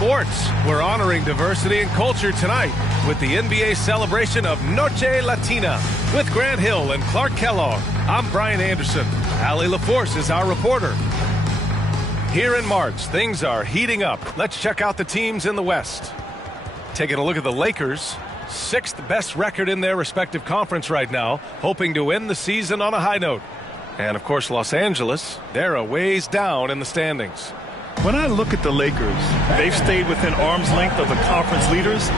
sports. We're honoring diversity and culture tonight with the NBA celebration of Noche Latina with Grant Hill and Clark Kellogg. I'm Brian Anderson. Allie LaForce is our reporter. Here in March, things are heating up. Let's check out the teams in the West. Taking a look at the Lakers, sixth best record in their respective conference right now, hoping to end the season on a high note. And, of course, Los Angeles, they're a ways down in the standings. When I look at the Lakers, they've stayed within arm's length of the conference leaders.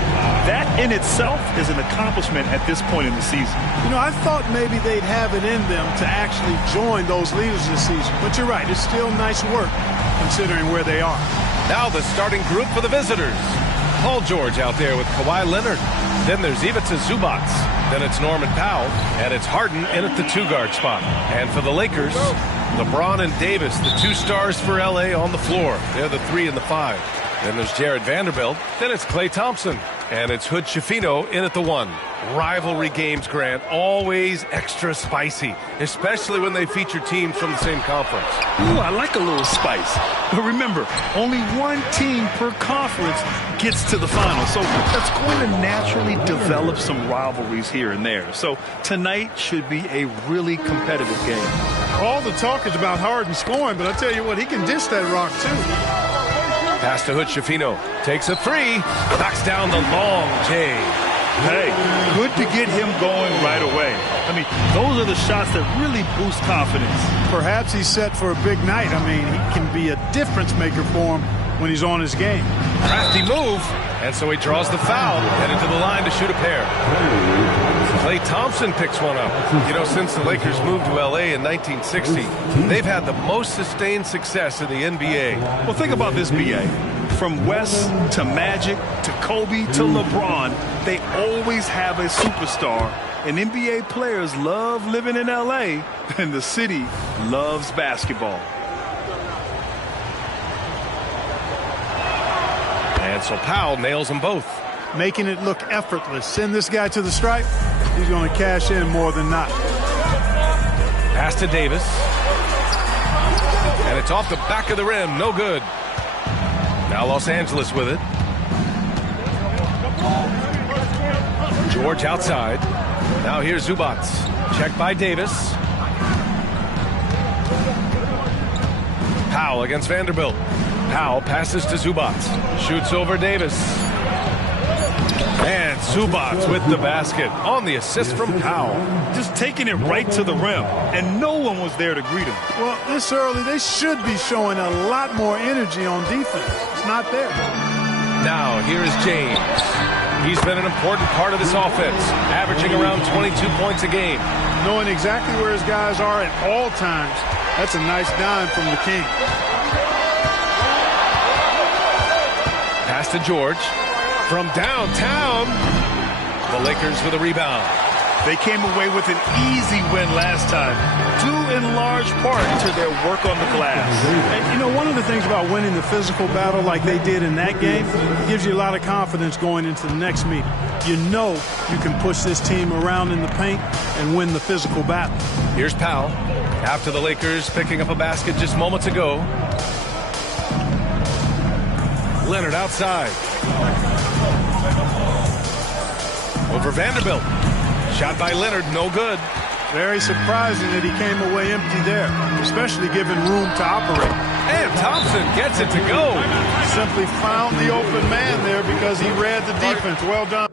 That in itself is an accomplishment at this point in the season. You know, I thought maybe they'd have it in them to actually join those leaders this season. But you're right, it's still nice work considering where they are. Now the starting group for the visitors. Paul George out there with Kawhi Leonard. Then there's Ivica Zubac. Then it's Norman Powell. And it's Harden in at the two-guard spot. And for the Lakers, LeBron and Davis, the two stars for L.A. on the floor. They're the 3 and the 5. Then there's Jared Vanderbilt. Then it's Klay Thompson. And it's Hood Schifino in at the 1. Rivalry games, Grant, always extra spicy, especially when they feature teams from the same conference. Ooh, I like a little spice. But remember, only one team per conference gets to the final. So that's going to naturally develop some rivalries here and there. So tonight should be a really competitive game. All the talk is about Harden scoring, but I tell you what, he can dish that rock too. Pass to Hood Schifino. Takes a 3. Knocks down the long J. Hey, good to get him going right away. I mean, those are the shots that really boost confidence. Perhaps he's set for a big night. I mean, he can be a difference maker for him when he's on his game. Crafty move. And so he draws the foul, headed to the line to shoot a pair. Klay Thompson picks one up. You know, since the Lakers moved to L.A. in 1960, they've had the most sustained success in the NBA. Well, think about this, B.A. From West to Magic to Kobe to LeBron, they always have a superstar. And NBA players love living in L.A., and the city loves basketball. And so Powell nails them both. Making it look effortless. Send this guy to the stripe, he's going to cash in more than not. Pass to Davis. And it's off the back of the rim. No good. Now Los Angeles with it. George outside. Now here's Zubac. Checked by Davis. Powell against Vanderbilt. Powell passes to Zubac. Shoots over Davis. And Zubac with the basket on the assist from Powell. Just taking it right to the rim, and no one was there to greet him. Well, this early, they should be showing a lot more energy on defense. It's not there. Now, here is James. He's been an important part of this offense, averaging around 22 points a game. Knowing exactly where his guys are at all times, that's a nice dime from the King. Pass to George. From downtown, the Lakers with a rebound. They came away with an easy win last time, due in large part to their work on the glass. And, you know, one of the things about winning the physical battle like they did in that game, it gives you a lot of confidence going into the next meeting. You know you can push this team around in the paint and win the physical battle. Here's Powell. After the Lakers picking up a basket just moments ago. Leonard outside. Over Vanderbilt. Shot by Leonard, no good. Very surprising that he came away empty there, especially given room to operate. And Thompson gets it to go. Simply found the open man there because he read the defense. Well done.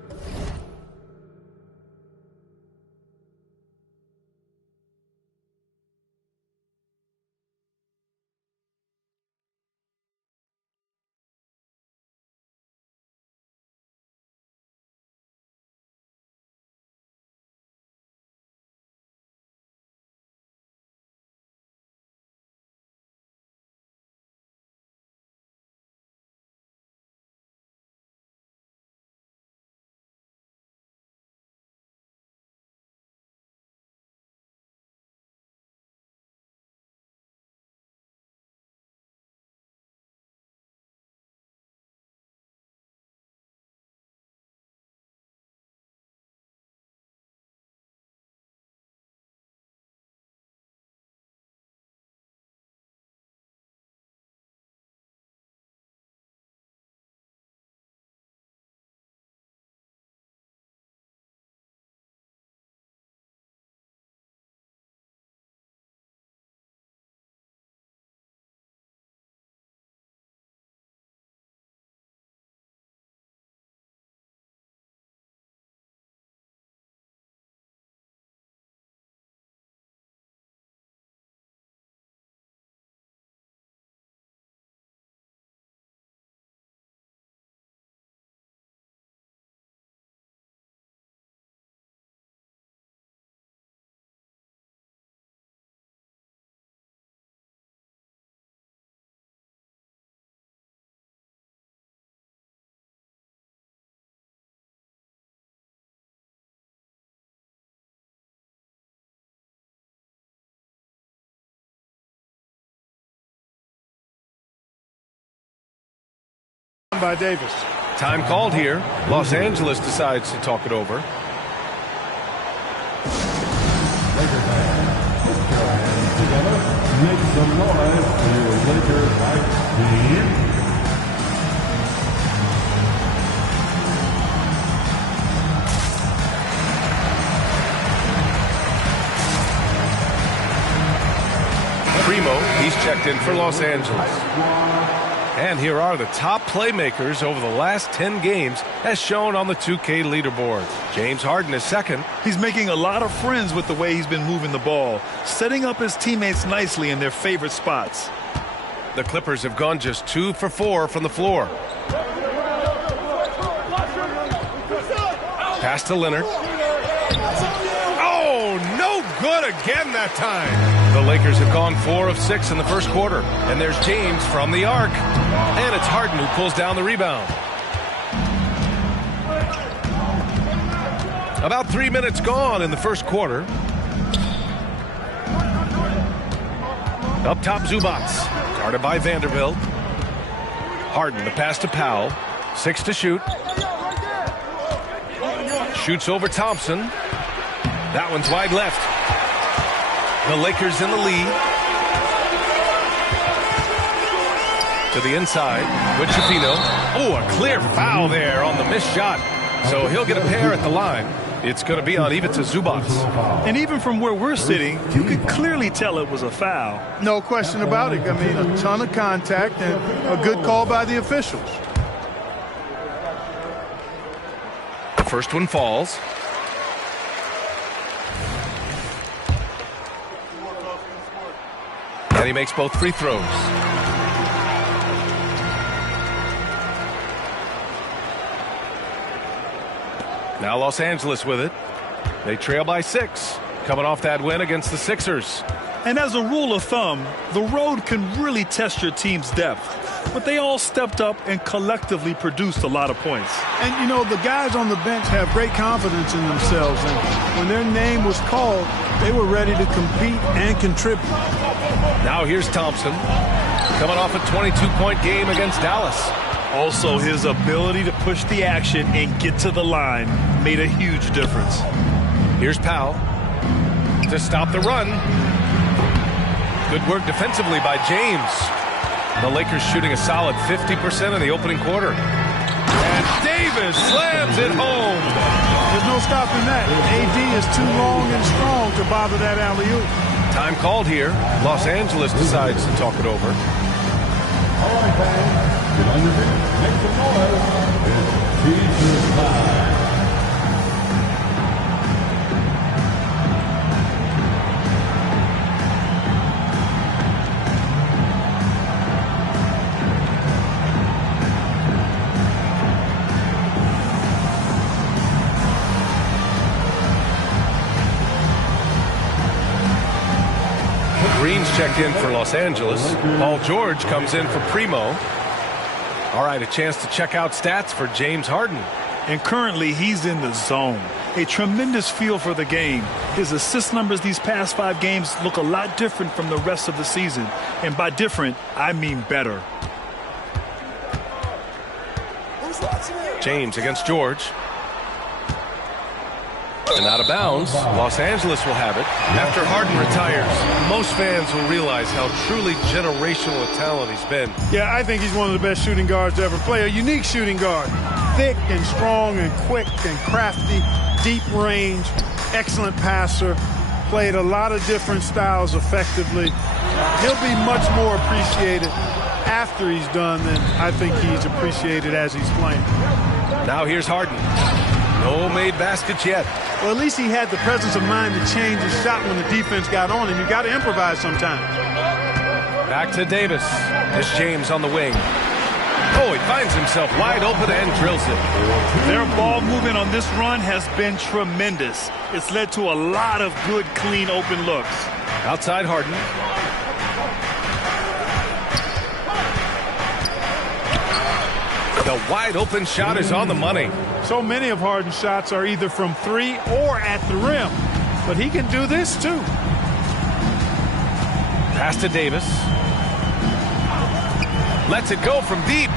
done by Davis. Time called here. Los Angeles decides to talk it over. Make some noise for your Lakers team. Primo, he's checked in for Los Angeles. And here are the top playmakers over the last 10 games as shown on the 2K leaderboard. James Harden is second. He's making a lot of friends with the way he's been moving the ball, setting up his teammates nicely in their favorite spots. The Clippers have gone just 2 for 4 from the floor. Pass to Leonard. Oh, no good again that time. The Lakers have gone 4 of 6 in the first quarter. And there's James from the arc. And it's Harden who pulls down the rebound. About 3 minutes gone in the first quarter. Up top, Zubac. Guarded by Vanderbilt. Harden, the pass to Powell. 6 to shoot. Shoots over Thompson. That one's wide left. The Lakers in the lead. To the inside with Chapino. Oh, a clear foul there on the missed shot. So he'll get a pair at the line. It's going to be on Ivica Zubac. And even from where we're sitting, you could clearly tell it was a foul. No question about it. I mean, a ton of contact and a good call by the officials. The first one falls. And he makes both free throws. Now Los Angeles with it. They trail by 6, coming off that win against the Sixers. And as a rule of thumb, the road can really test your team's depth. But they all stepped up and collectively produced a lot of points. And, you know, the guys on the bench have great confidence in themselves. And when their name was called, they were ready to compete and contribute. Now here's Thompson, coming off a 22-point game against Dallas. Also, his ability to push the action and get to the line made a huge difference. Here's Powell to stop the run. Good work defensively by James. The Lakers shooting a solid 50% in the opening quarter. And Davis slams it home. There's no stopping that. AD is too long and strong to bother that alley-oop. Time called here. Los Angeles decides to talk it over. All right, fans, get on your feet, make some noise. It's feature time. Green's checked in for Los Angeles. Paul George comes in for Primo. All right, a chance to check out stats for James Harden. And currently, he's in the zone. A tremendous feel for the game. His assist numbers these past 5 games look a lot different from the rest of the season. And by different, I mean better. James against George. And out of bounds, Los Angeles will have it. After Harden retires, most fans will realize how truly generational a talent he's been. Yeah, I think he's one of the best shooting guards to ever play. A unique shooting guard. Thick and strong and quick and crafty, deep range, excellent passer. Played a lot of different styles effectively. He'll be much more appreciated after he's done than I think he's appreciated as he's playing. Now here's Harden. No made baskets yet. Well, at least he had the presence of mind to change his shot when the defense got on, and you got to improvise sometimes. Back to Davis. It's James on the wing. Oh, he finds himself wide open and drills it. Their ball movement on this run has been tremendous. It's led to a lot of good, clean, open looks. Outside Harden. The wide open shot is on the money. So many of Harden's shots are either from 3 or at the rim. But he can do this too. Pass to Davis. Lets it go from deep.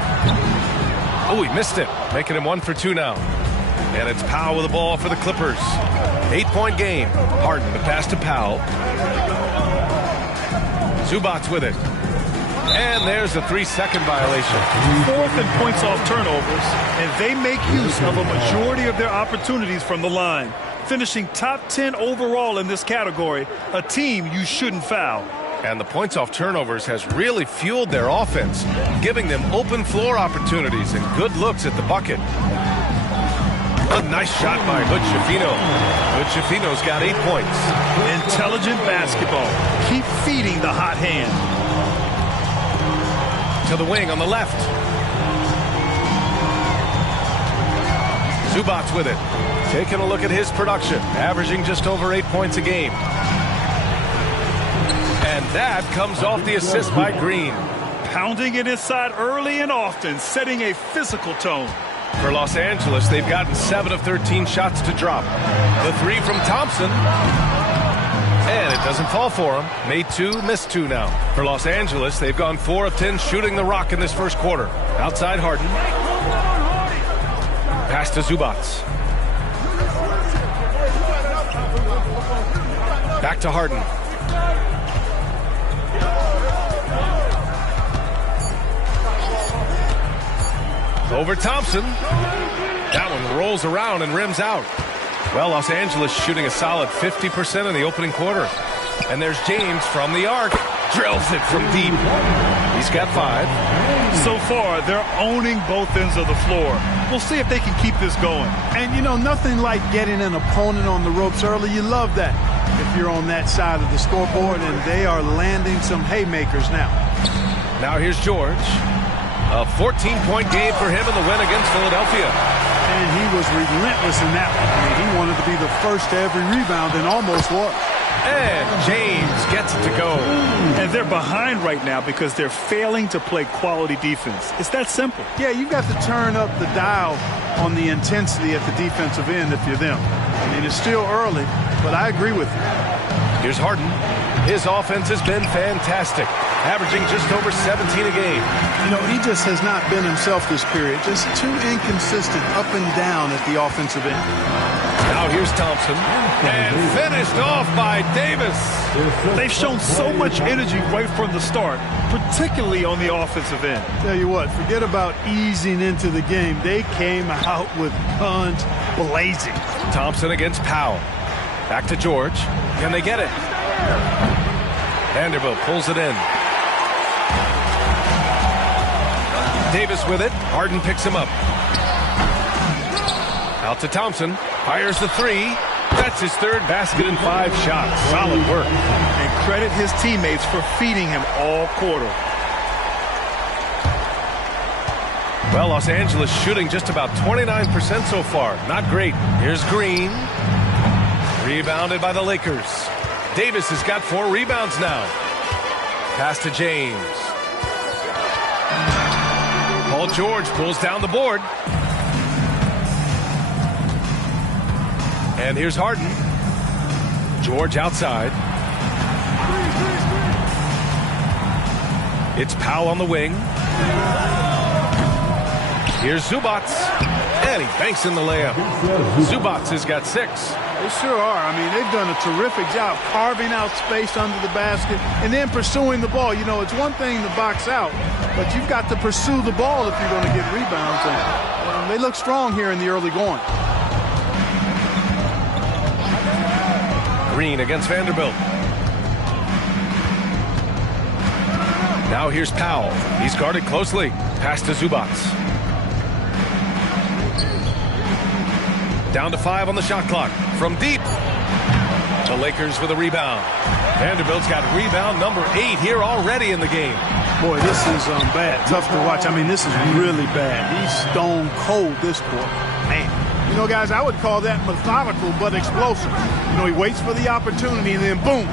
Oh, he missed it, making him 1 for 2 now. And it's Powell with the ball for the Clippers. 8-point game. Harden, the pass to Powell. Zubac with it. And there's a 3-second violation. 4th and points off turnovers, and they make use of a majority of their opportunities from the line. Finishing top 10 overall in this category, a team you shouldn't foul. And the points off turnovers has really fueled their offense, giving them open floor opportunities and good looks at the bucket. A nice shot by Hood Schifino. Hood Schifino's got 8 points. Intelligent basketball. Keep feeding the hot hand. To the wing on the left. Zubac with it. Taking a look at his production, averaging just over 8 points a game. And that comes off the assist by Green. Pounding it inside early and often, setting a physical tone. For Los Angeles, they've gotten 7 of 13 shots to drop. The 3 from Thompson. And it doesn't fall for him. Made 2, missed 2 now. For Los Angeles, they've gone 4 of 10 shooting the rock in this first quarter. Outside Harden. Pass to Zubac. Back to Harden. Over Thompson. That one rolls around and rims out. Well, Los Angeles shooting a solid 50% in the opening quarter. And there's James from the arc. Drills it from deep. He's got 5. So far, they're owning both ends of the floor. We'll see if they can keep this going. And, you know, nothing like getting an opponent on the ropes early. You love that if you're on that side of the scoreboard, and they are landing some haymakers now. Now here's George. A 14-point game for him in the win against Philadelphia. And he was relentless in that one. I mean, he wanted to be the first to every rebound and almost was. And James gets it to go. And they're behind right now because they're failing to play quality defense. It's that simple. Yeah, you've got to turn up the dial on the intensity at the defensive end if you're them. I mean, it's still early, but I agree with you. Here's Harden. His offense has been fantastic, averaging just over 17 a game. You know, he just has not been himself this period. Just too inconsistent up and down at the offensive end. Now here's Thompson. And finished off by Davis. They've shown so much energy right from the start, particularly on the offensive end. Tell you what, forget about easing into the game. They came out with guns blazing. Thompson against Powell. Back to George. Can they get it? Vanderbilt pulls it in. Davis with it. Harden picks him up. Out to Thompson. Fires the 3. That's his 3rd basket in 5 shots. Solid work. And credit his teammates for feeding him all quarter. Well, Los Angeles shooting just about 29% so far. Not great. Here's Green. Rebounded by the Lakers. Davis has got 4 rebounds now. Pass to James. Paul George pulls down the board. And here's Harden. George outside. It's Powell on the wing. Here's Zubac. And he banks in the layup. Zubac has got 6. They sure are. I mean, they've done a terrific job carving out space under the basket and then pursuing the ball. You know, it's one thing to box out, but you've got to pursue the ball if you're going to get rebounds. And they look strong here in the early going. Green against Vanderbilt. Now here's Powell. He's guarded closely. Pass to Zubac. Down to 5 on the shot clock. From deep. The Lakers with a rebound. Vanderbilt's got rebound number 8 here already in the game. Boy, this is bad. Tough to watch. I mean, this is really bad. He's stone cold this quarter. Man. You know, guys, I would call that methodical but explosive. You know, he waits for the opportunity and then boom,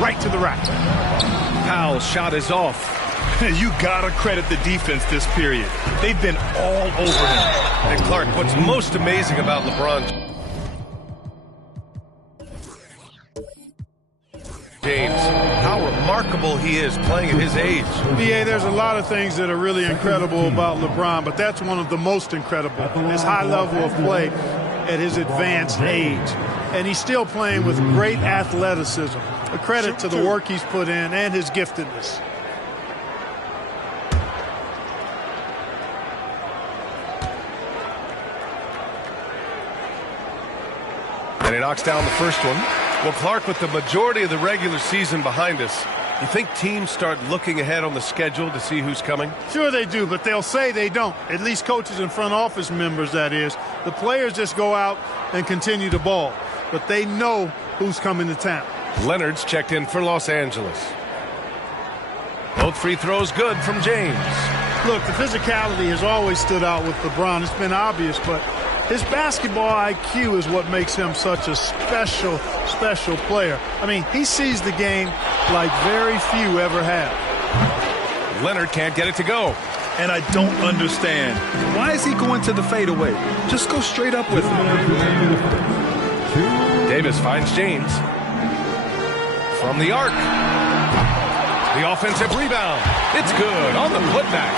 right to the rack. Powell's shot is off. You gotta credit the defense this period. They've been all over him. And Clark, what's most amazing about LeBron James, how remarkable he is playing at his age. Yeah, there's a lot of things that are really incredible about LeBron, but that's one of the most incredible, his high level of play at his advanced age. And he's still playing with great athleticism. A credit to the work he's put in and his giftedness. And he knocks down the first one. Well, Clark, with the majority of the regular season behind us, you think teams start looking ahead on the schedule to see who's coming? Sure they do, but they'll say they don't. At least coaches and front office members, that is. The players just go out and continue to ball. But they know who's coming to town. Leonard's checked in for Los Angeles. Both free throws good from James. Look, the physicality has always stood out with LeBron. It's been obvious, but his basketball IQ is what makes him such a special player. I mean, he sees the game like very few ever have. Leonard can't get it to go. And I don't understand. Why is he going to the fadeaway? Just go straight up with him. Davis finds James. From the arc. The offensive rebound. It's good on the putback.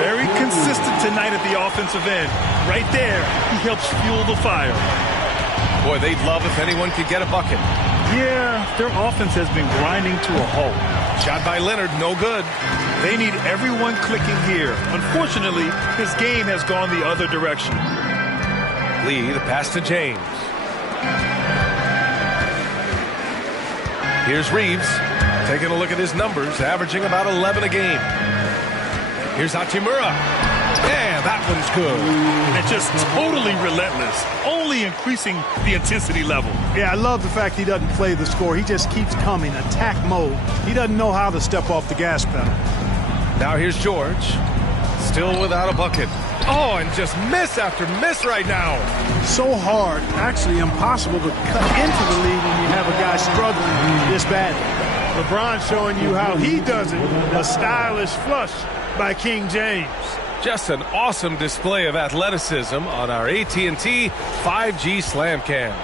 Very consistent tonight at the offensive end. Right there, he helps fuel the fire. Boy, they'd love if anyone could get a bucket. Yeah, their offense has been grinding to a halt. Shot by Leonard, no good. They need everyone clicking here. Unfortunately, his game has gone the other direction. Lee, the pass to James. Here's Reeves, taking a look at his numbers, averaging about 11 a game. Here's Hachimura. Yeah, that one's good. And just totally relentless, only increasing the intensity level. Yeah, I love the fact he doesn't play the score. He just keeps coming, attack mode. He doesn't know how to step off the gas pedal. Now here's George, still without a bucket. Oh, and just miss after miss right now. So hard, actually impossible to cut into the lead when you have a guy struggling this badly. LeBron showing you how he does it. A stylish flush by King James. Just an awesome display of athleticism on our AT&T 5G Slam Cam.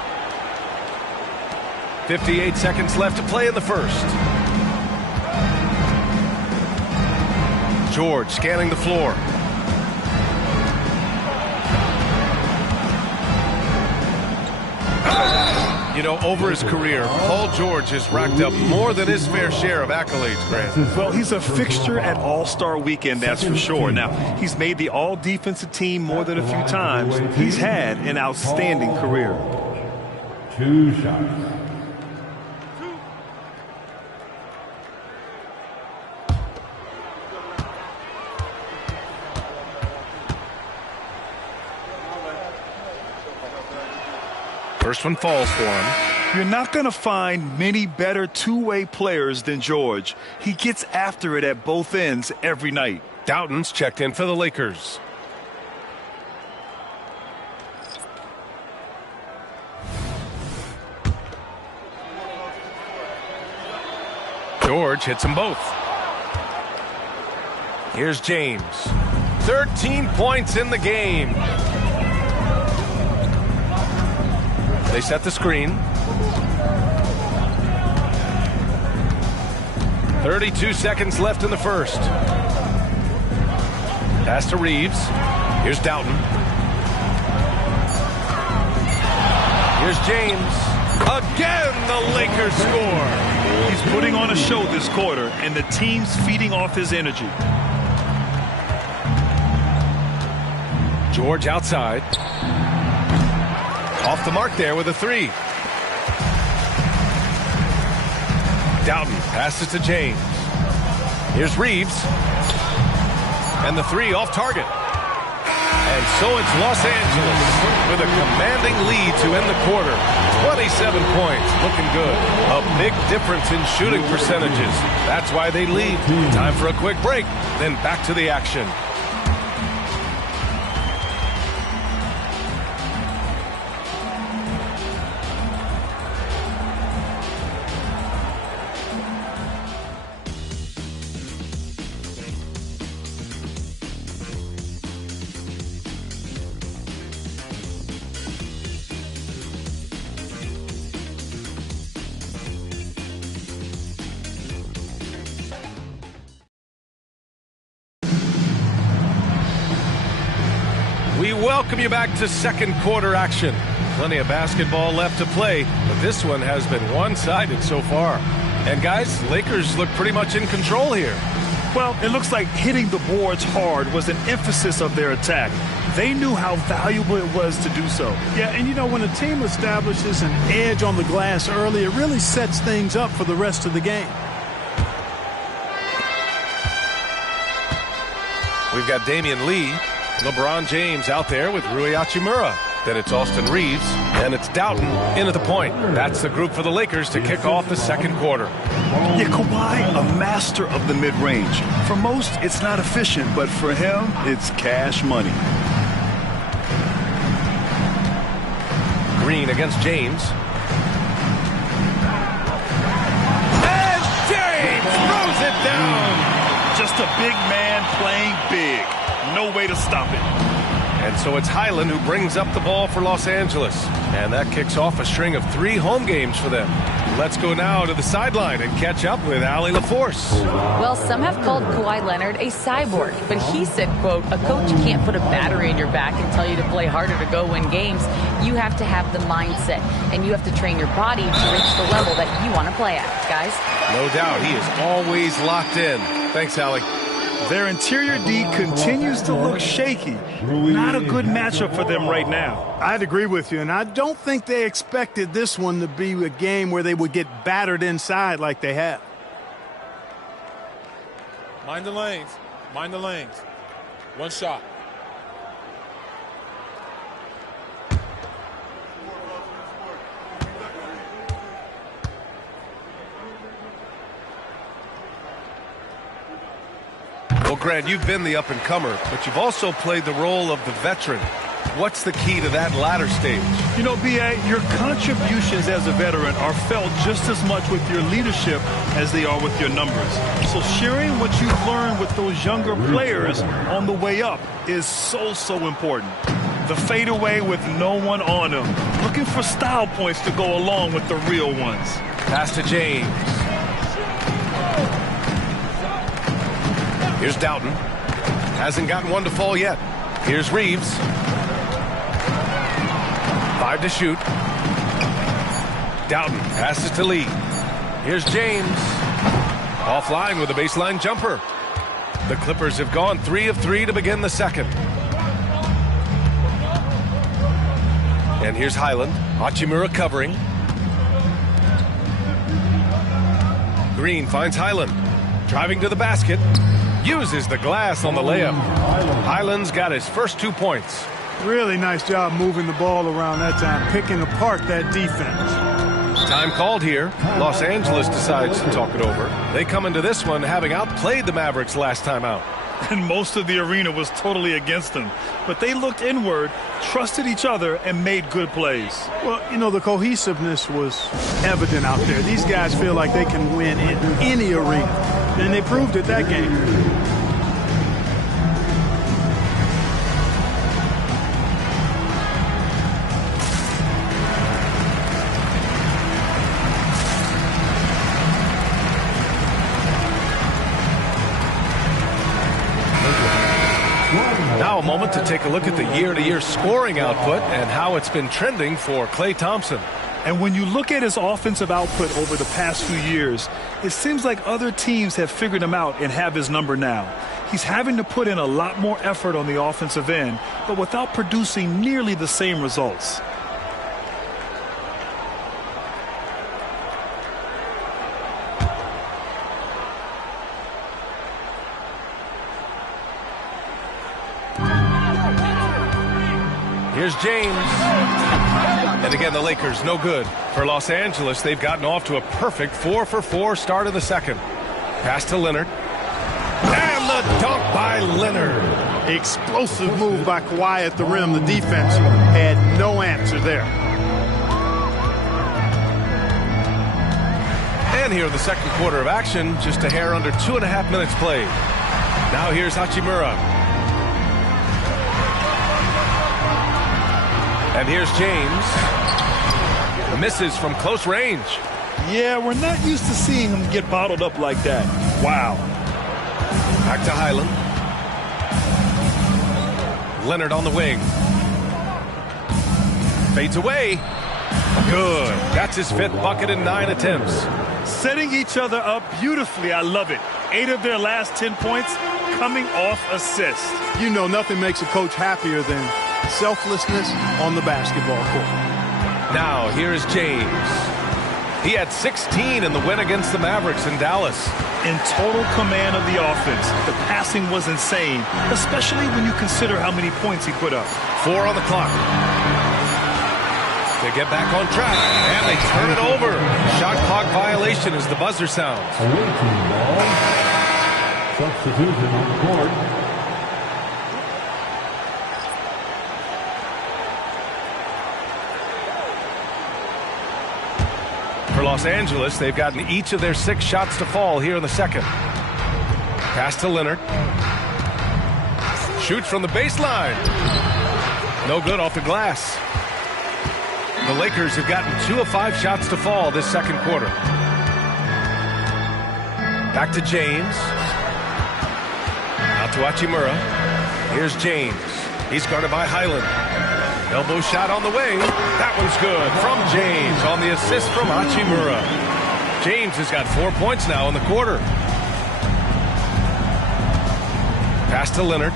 58 seconds left to play in the first. George scanning the floor. You know, over his career, Paul George has racked up more than his fair share of accolades, Grant. Well, he's a fixture at All-Star Weekend, that's for sure. Now, he's made the All-Defensive Team more than a few times. He's had an outstanding career. 2 shots. First one falls for him. You're not going to find many better two-way players than George. He gets after it at both ends every night. Doughton's checked in for the Lakers. George hits them both. Here's James. 13 points in the game. They set the screen. 32 seconds left in the first. Pass to Reeves. Here's Doughton. Here's James. Again, the Lakers score. He's putting on a show this quarter, and the team's feeding off his energy. George outside. Off the mark there with a three. Doughton passes to James. Here's Reeves. And the three off target. And so it's Los Angeles with a commanding lead to end the quarter. 27 points, looking good. A big difference in shooting percentages. That's why they lead. Time for a quick break, then back to the action. welcome you back to second quarter action. Plenty of basketball left to play, but this one has been one-sided so far. And guys, Lakers look pretty much in control here. Well, it looks like hitting the boards hard was an emphasis of their attack. They knew how valuable it was to do so. Yeah, and you know, when a team establishes an edge on the glass early, it really sets things up for the rest of the game. We've got Damian Lee, LeBron James out there with Rui Hachimura. Then it's Austin Reeves, and it's Doughton in at the point. That's the group for the Lakers to kick off the second quarter. Yeah, Kawhi, a master of the mid-range. For most, it's not efficient, but for him, it's cash money. Green against James. And James throws it down. Just a big man playing big. No way to stop it. And so it's Highland who brings up the ball for Los Angeles. And that kicks off a string of 3 home games for them. Let's go now to the sideline and catch up with Allie LaForce. Well, some have called Kawhi Leonard a cyborg, but he said, quote, a coach can't put a battery in your back and tell you to play harder to go win games. You have to have the mindset, and you have to train your body to reach the level that you want to play at, guys. No doubt, he is always locked in. Thanks, Allie. Their interior D continues to look shaky. Not a good matchup for them right now. I'd agree with you, and I don't think they expected this one to be a game where they would get battered inside like they have. Mind the lanes. Mind the lanes. One shot. Well, Grant, you've been the up-and-comer, but you've also played the role of the veteran. What's the key to that latter stage? You know, B.A., your contributions as a veteran are felt just as much with your leadership as they are with your numbers. So sharing what you've learned with those younger players on the way up is so important. The fadeaway with no one on him. Looking for style points to go along with the real ones. Pass to James. Here's Doughton. Hasn't gotten one to fall yet. Here's Reeves. 5 to shoot. Doughton passes to Lee. Here's James. Offline with a baseline jumper. The Clippers have gone 3 of 3 to begin the second. And here's Highland. Hachimura covering. Green finds Highland. Driving to the basket. Uses the glass on the layup. Highland's got his first 2 points. Really nice job moving the ball around that time, picking apart that defense. Time called here. Los Angeles decides to talk it over. They come into this one having outplayed the Mavericks last time out. And most of the arena was totally against them. But they looked inward, trusted each other, and made good plays. Well, you know, the cohesiveness was evident out there. These guys feel like they can win in any arena. And they proved it that game. Now a moment to take a look at the year-to-year scoring output and how it's been trending for Klay Thompson. And when you look at his offensive output over the past few years, it seems like other teams have figured him out and have his number now. He's having to put in a lot more effort on the offensive end, but without producing nearly the same results. Here's James. And again, the Lakers no good. For Los Angeles, they've gotten off to a perfect 4-for-4 start of the second. Pass to Leonard. And the dunk by Leonard. Explosive move by Kawhi at the rim. The defense had no answer there. And here in the second quarter of action, just a hair under 2.5 minutes played. Now here's Hachimura. And here's James. Misses from close range. Yeah, we're not used to seeing him get bottled up like that. Wow. Back to Highland. Leonard on the wing. Fades away. Good. That's his 5th bucket in 9 attempts. Setting each other up beautifully. I love it. 8 of their last 10 points coming off assists. You know, nothing makes a coach happier than selflessness on the basketball court. Now, here's James. He had 16 in the win against the Mavericks in Dallas. In total command of the offense. The passing was insane, especially when you consider how many points he put up. 4 on the clock. They get back on track, and they turn it over. Shot clock violation as the buzzer sounds. Away team ball. Substitution on the court. For Los Angeles, they've gotten each of their 6 shots to fall here in the second. Pass to Leonard. Shoots from the baseline. No good off the glass. The Lakers have gotten 2 of 5 shots to fall this second quarter. Back to James. Out to Hachimura. Here's James. He's guarded by Highland. Elbow shot on the way. That one's good from James on the assist from Hachimura. James has got 4 points now in the quarter. Pass to Leonard.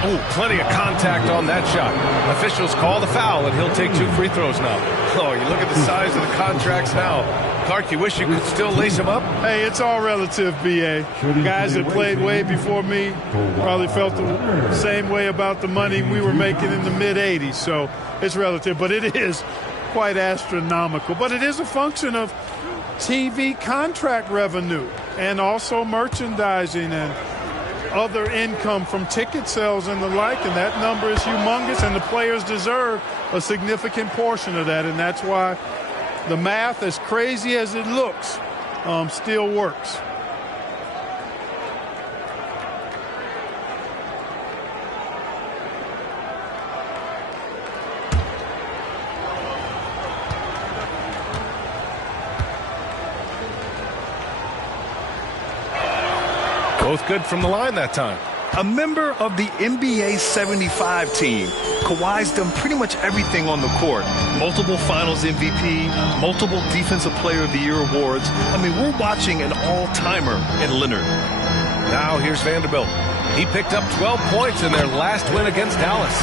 Oh, plenty of contact on that shot. Officials call the foul, and he'll take 2 free throws now. Oh, you look at the size of the contracts now. Clark, you wish you could still lace him up? Hey, it's all relative, B.A. Guys that played way before me probably felt the same way about the money we were making in the mid-'80s. So it's relative, but it is quite astronomical. But it is a function of TV contract revenue and also merchandising and other income from ticket sales and the like, and that number is humongous, and the players deserve a significant portion of that, and that's why the math, as crazy as it looks, still works. Both good from the line that time. A member of the NBA 75 team. Kawhi's done pretty much everything on the court. Multiple Finals MVP, multiple Defensive Player of the Year awards. I mean, we're watching an all-timer in Leonard. Now here's Vanderbilt. He picked up 12 points in their last win against Dallas.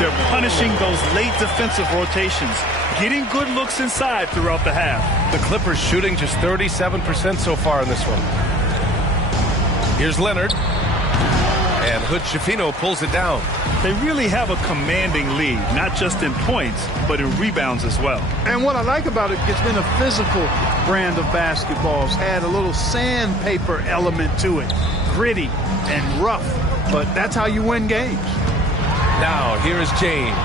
They're punishing those late defensive rotations, getting good looks inside throughout the half. The Clippers shooting just 37% so far in this one. Here's Leonard. And Hood-Schifino pulls it down. They really have a commanding lead, not just in points, but in rebounds as well. And what I like about it, it's been a physical brand of basketball. It's had a little sandpaper element to it. Gritty and rough, but that's how you win games. Now, here is James.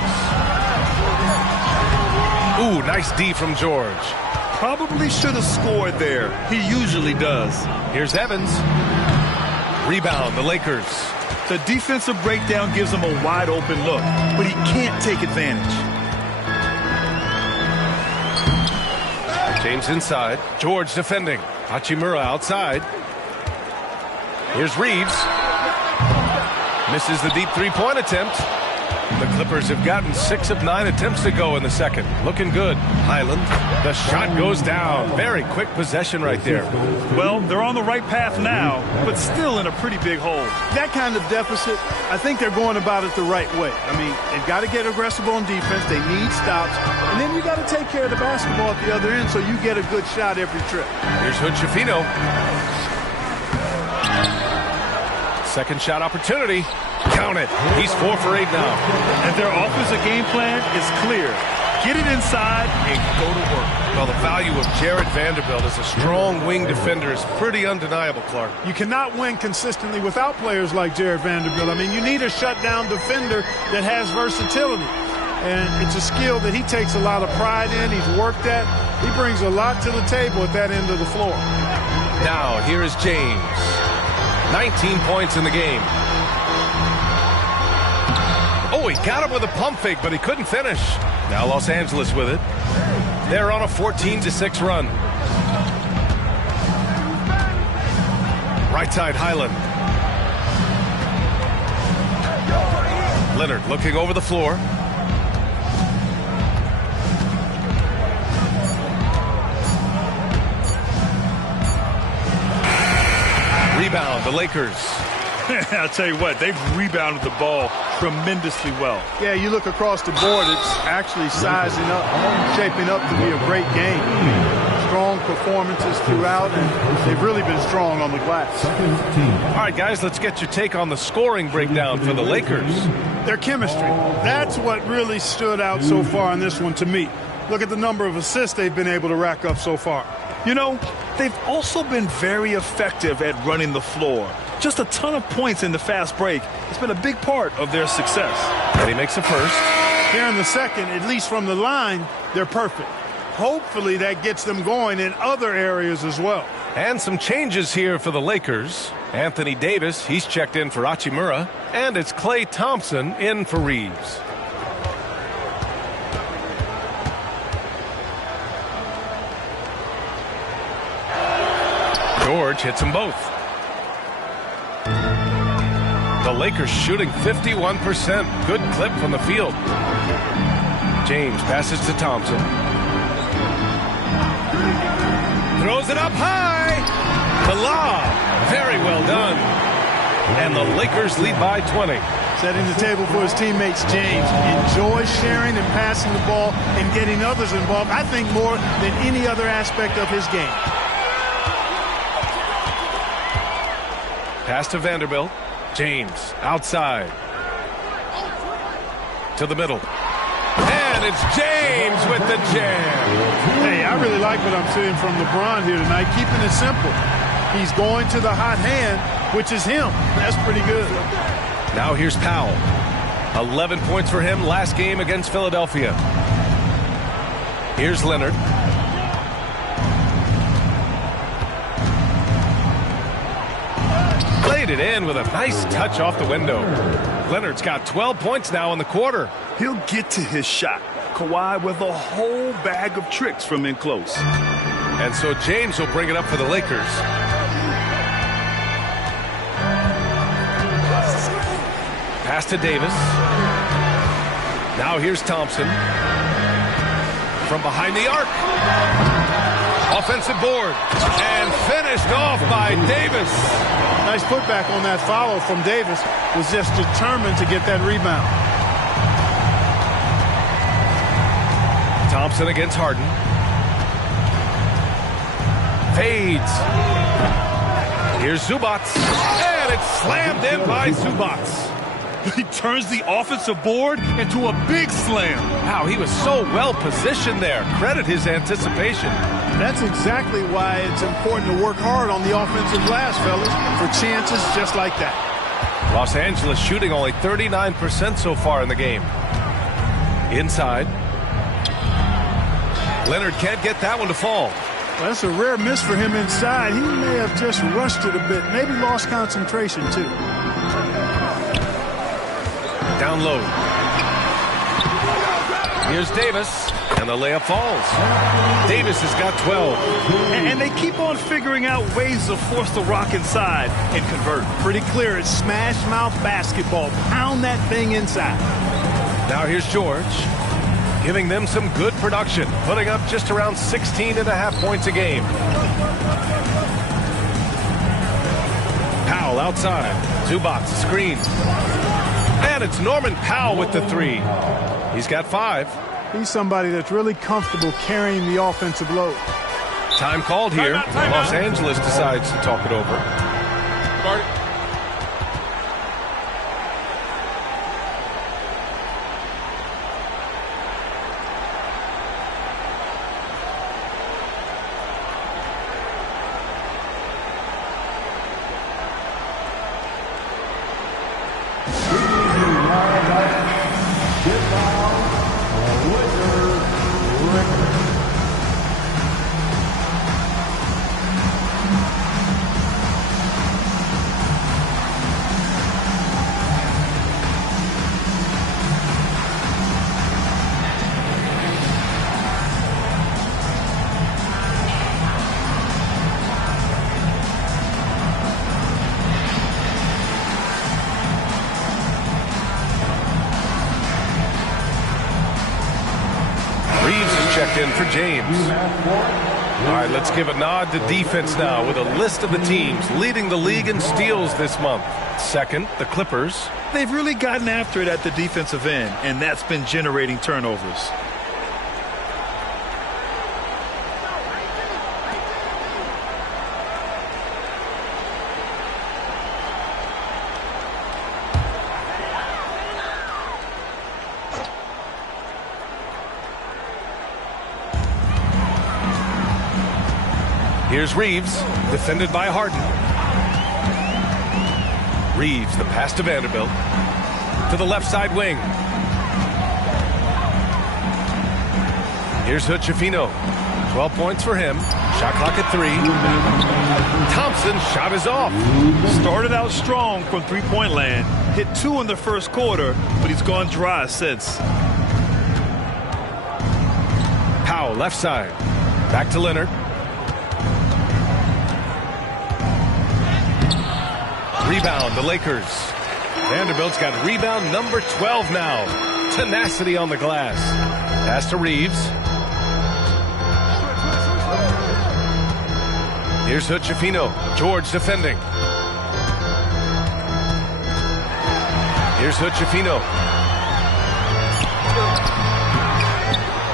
Ooh, nice D from George. Probably should have scored there. He usually does. Here's Evans. Rebound, the Lakers. The defensive breakdown gives him a wide open look, but he can't take advantage. James inside. George defending. Hachimura outside. Here's Reeves. Misses the deep three-point attempt. The Clippers have gotten 6 of 9 attempts to go in the second. Looking good. Highland. The shot goes down. Very quick possession right there. Well, they're on the right path now, but still in a pretty big hole. That kind of deficit, I think they're going about it the right way. I mean, they've got to get aggressive on defense. They need stops. And then you got to take care of the basketball at the other end so you get a good shot every trip. Here's Hood-Schifino. Second shot opportunity. Count it. He's 4 for 8 now. And their offensive game plan is clear. Get it inside and go to work. Well, the value of Jared Vanderbilt as a strong wing defender is pretty undeniable, Clark. You cannot win consistently without players like Jared Vanderbilt. I mean, you need a shutdown defender that has versatility. And it's a skill that he takes a lot of pride in. He's worked at. He brings a lot to the table at that end of the floor. Now, here is James. 19 points in the game. Oh, he got him with a pump fake, but he couldn't finish. Now Los Angeles with it. They're on a 14-6 run. Right side, Highland. Leonard looking over the floor. Rebound, the Lakers. I'll tell you what, they've rebounded the ball tremendously well. Yeah, you look across the board, it's actually sizing up, shaping up to be a great game. Strong performances throughout, and they've really been strong on the glass. All right, guys, let's get your take on the scoring breakdown for the Lakers. Their chemistry, that's what really stood out so far in this one to me. Look at the number of assists they've been able to rack up so far. You know, they've also been very effective at running the floor. Just a ton of points in the fast break. It's been a big part of their success. And he makes a first. Here in the second, at least from the line, they're perfect. Hopefully that gets them going in other areas as well. And some changes here for the Lakers. Anthony Davis, he's checked in for Hachimura. And it's Klay Thompson in for Reeves. George hits them both. The Lakers shooting 51%. Good clip from the field. James passes to Thompson. Throws it up high. The lob. Very well done. And the Lakers lead by 20. Setting the table for his teammates, James enjoys sharing and passing the ball and getting others involved, I think, more than any other aspect of his game. Pass to Vanderbilt. James outside. To the middle. And it's James with the jam. Hey, I really like what I'm seeing from LeBron here tonight, keeping it simple. He's going to the hot hand, which is him. That's pretty good. Now here's Powell. 11 points for him last game against Philadelphia. Here's Leonard. Played it in with a nice touch off the window. Leonard's got 12 points now in the quarter. He'll get to his shot. Kawhi with a whole bag of tricks from in close. And so James will bring it up for the Lakers. Pass to Davis. Now here's Thompson. From behind the arc. Offensive board. And finished off by Davis. Nice putback on that follow from Davis. Was just determined to get that rebound. Thompson against Harden. Fades. Here's Zubac. And it's slammed in by Zubac. He turns the offensive board into a big slam. Wow, he was so well positioned there. Credit his anticipation. That's exactly why it's important to work hard on the offensive glass, fellas, for chances just like that. Los Angeles shooting only 39% so far in the game. Inside. Leonard can't get that one to fall. Well, that's a rare miss for him inside. He may have just rushed it a bit, maybe lost concentration too. Down low. Here's Davis, and the layup falls. Davis has got 12. And they keep on figuring out ways to force the rock inside and convert. Pretty clear. It's smash mouth basketball. Pound that thing inside. Now here's George, giving them some good production, putting up just around 16.5 points a game. Powell outside. Zubac screen. And it's Norman Powell with the three. He's got 5. He's somebody that's really comfortable carrying the offensive load. Time called here. Los Angeles decides to talk it over. Guard it. Reeves is checked in for James. All right, let's give a nod to defense now with a list of the teams leading the league in steals this month. Second, the Clippers. They've really gotten after it at the defensive end, and that's been generating turnovers. Here's Reeves, defended by Harden. Reeves, the pass to Vanderbilt. To the left side wing. Here's Hood-Schifino. 12 points for him. Shot clock at 3. Thompson's shot is off. Started out strong from three-point land. Hit 2 in the first quarter, but he's gone dry since. Powell, left side. Back to Leonard. Rebound, the Lakers. Vanderbilt's got rebound number 12 now. Tenacity on the glass. Pass to Reeves. Here's Hood-Schifino. George defending. Here's Hood-Schifino.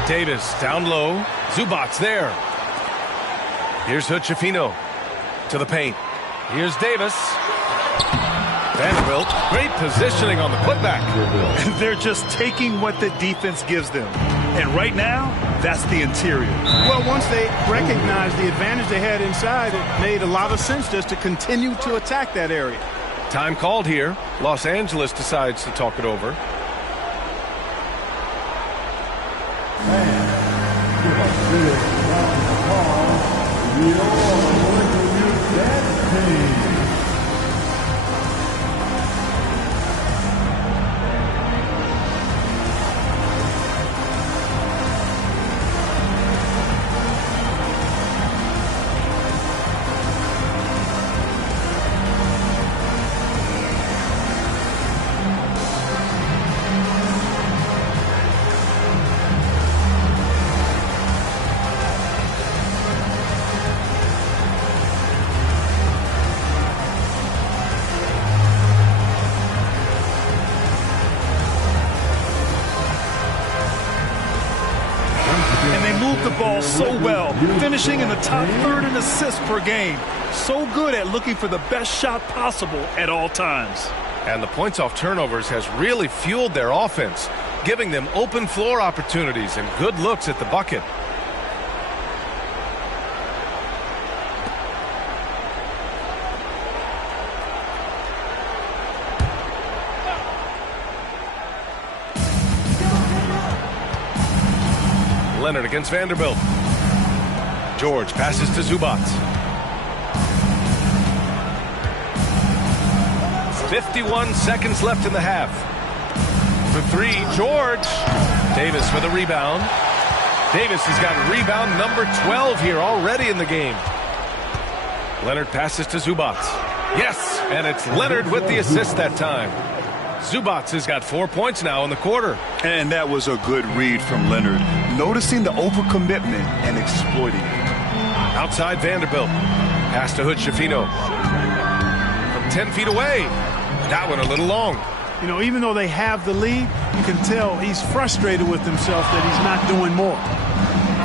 Davis down low. Zubac's there. Here's Hood-Schifino to the paint. Here's Davis. Vanderbilt, great positioning on the putback. They're just taking what the defense gives them. And right now, that's the interior. Well, once they recognized the advantage they had inside, it made a lot of sense just to continue to attack that area. Time called here. Los Angeles decides to talk it over. So well, finishing in the top third in assists per game. So good at looking for the best shot possible at all times. And the points off turnovers has really fueled their offense, giving them open floor opportunities and good looks at the bucket. Leonard against Vanderbilt. George passes to Zubac. 51 seconds left in the half. For 3, George. Davis for the rebound. Davis has got rebound number 12 here already in the game. Leonard passes to Zubac. Yes, and it's Leonard with the assist that time. Zubac has got 4 points now in the quarter. And that was a good read from Leonard, noticing the overcommitment and exploiting it. Outside Vanderbilt. Pass to Hood-Schifino. From 10 feet away. That one a little long. You know, even though they have the lead, you can tell he's frustrated with himself that he's not doing more.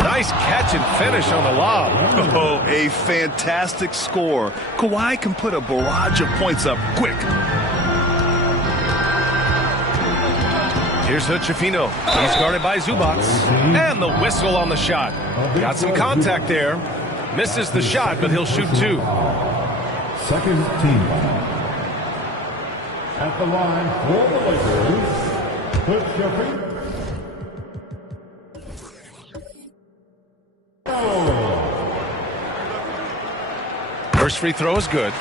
Nice catch and finish on the lob. Oh, a fantastic score. Kawhi can put a barrage of points up quick. Here's Hood-Schifino. He's guarded by Zubac. And the whistle on the shot. Got some contact there. Misses the shot, but he'll shoot 2. Second team foul. At the line for the Lakers, Hood-Schifino. First free throw is good.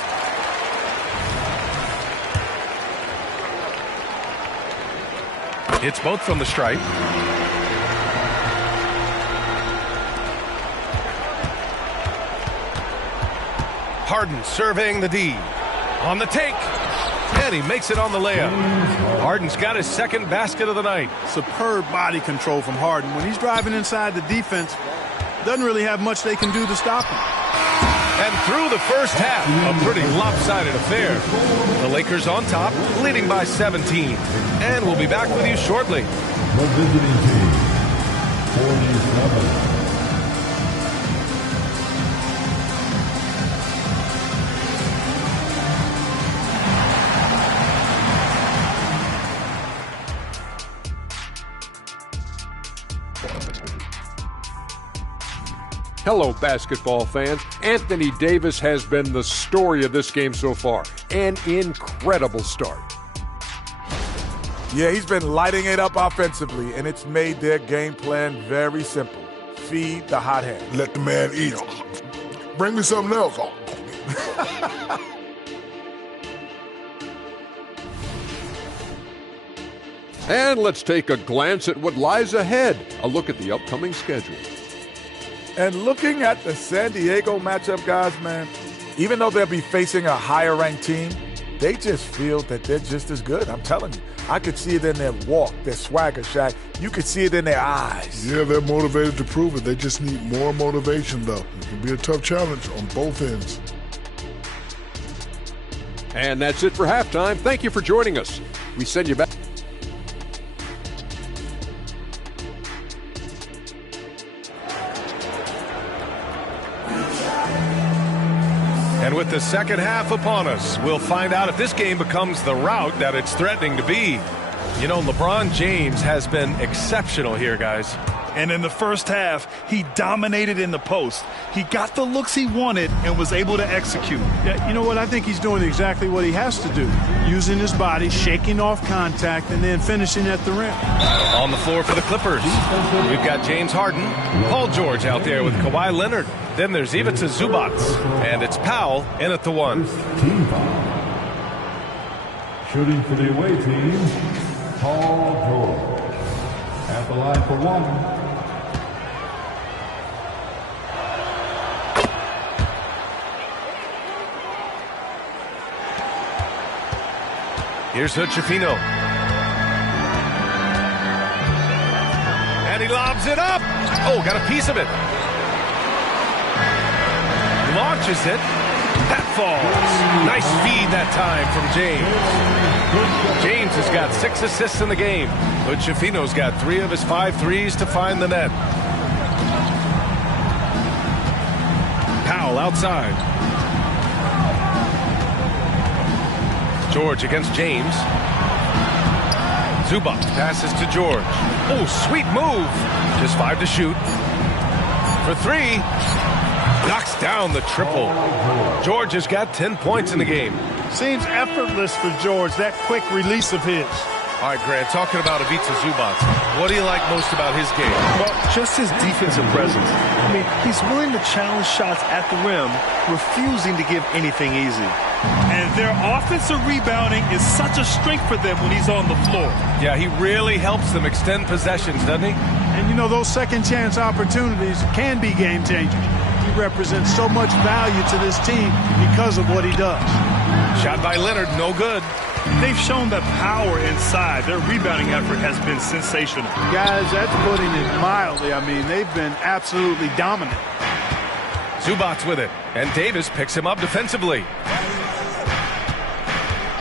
Hits both from the stripe. Harden surveying the D. On the take. And he makes it on the layup. Harden's got his second basket of the night. Superb body control from Harden. When he's driving inside the defense, doesn't really have much they can do to stop him. And through the first half, a pretty lopsided affair. The Lakers on top, leading by 17. And we'll be back with you shortly. The visiting team, 47. Hello, basketball fans. Anthony Davis has been the story of this game so far. An incredible start. Yeah, he's been lighting it up offensively, and it's made their game plan very simple. Feed the hot hand. Let the man eat. Bring me something else. And let's take a glance at what lies ahead. A look at the upcoming schedule. And looking at the San Diego matchup, guys, man, even though they'll be facing a higher-ranked team, they just feel that they're just as good. I'm telling you. I could see it in their walk, their swagger, Shaq. You could see it in their eyes. Yeah, they're motivated to prove it. They just need more motivation, though. It can be a tough challenge on both ends. And that's it for halftime. Thank you for joining us. We send you back. And with the second half upon us, we'll find out if this game becomes the rout that it's threatening to be. You know, LeBron James has been exceptional here, guys. And in the first half, he dominated in the post. He got the looks he wanted and was able to execute. Yeah, you know what? I think he's doing exactly what he has to do. Using his body, shaking off contact, and then finishing at the rim. On the floor for the Clippers, we've got James Harden, Paul George out there with Kawhi Leonard. Then there's Ivica Zubac, and it's Powell in at the one. Team foul. Shooting for the away team, Paul George. At the line for one. Here's Hood-Schifino. And he lobs it up. Oh, got a piece of it. Launches it. That falls. Nice feed that time from James. James has got 6 assists in the game. Hood-Schifino's got 3 of his 5 threes to find the net. Powell outside. George against James. Zubac passes to George. Oh, sweet move. Just 5 to shoot. For 3. Knocks down the triple. George has got 10 points in the game. Seems effortless for George, that quick release of his. All right, Grant, talking about Ivica Zubac, what do you like most about his game? Well, just his defensive presence. I mean, he's willing to challenge shots at the rim, refusing to give anything easy. And their offensive rebounding is such a strength for them when he's on the floor. Yeah, he really helps them extend possessions, doesn't he? And, you know, those second chance opportunities can be game changers. He represents so much value to this team because of what he does. Shot by Leonard, no good. They've shown that power inside. Their rebounding effort has been sensational. Guys, that's putting it mildly. I mean, they've been absolutely dominant. Zubac with it, and Davis picks him up defensively.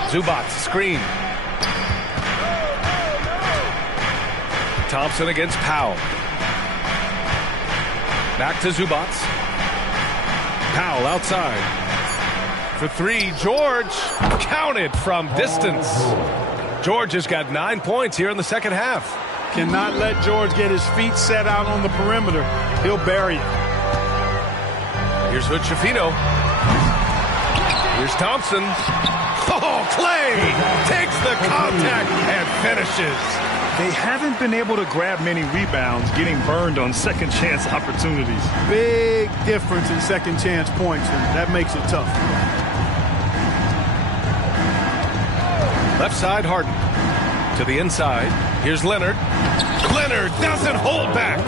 Zubac screen. Thompson against Powell. Back to Zubac. Powell outside. For 3, George counted from distance. George has got 9 points here in the second half. Cannot let George get his feet set out on the perimeter. He'll bury it. Here's Hood-Schifino. Here's Thompson. Oh, Clay takes the contact and finishes. They haven't been able to grab many rebounds, getting burned on second chance opportunities. Big difference in second chance points, and that makes it tough. Left side, Harden. To the inside. Here's Leonard. Leonard doesn't hold back.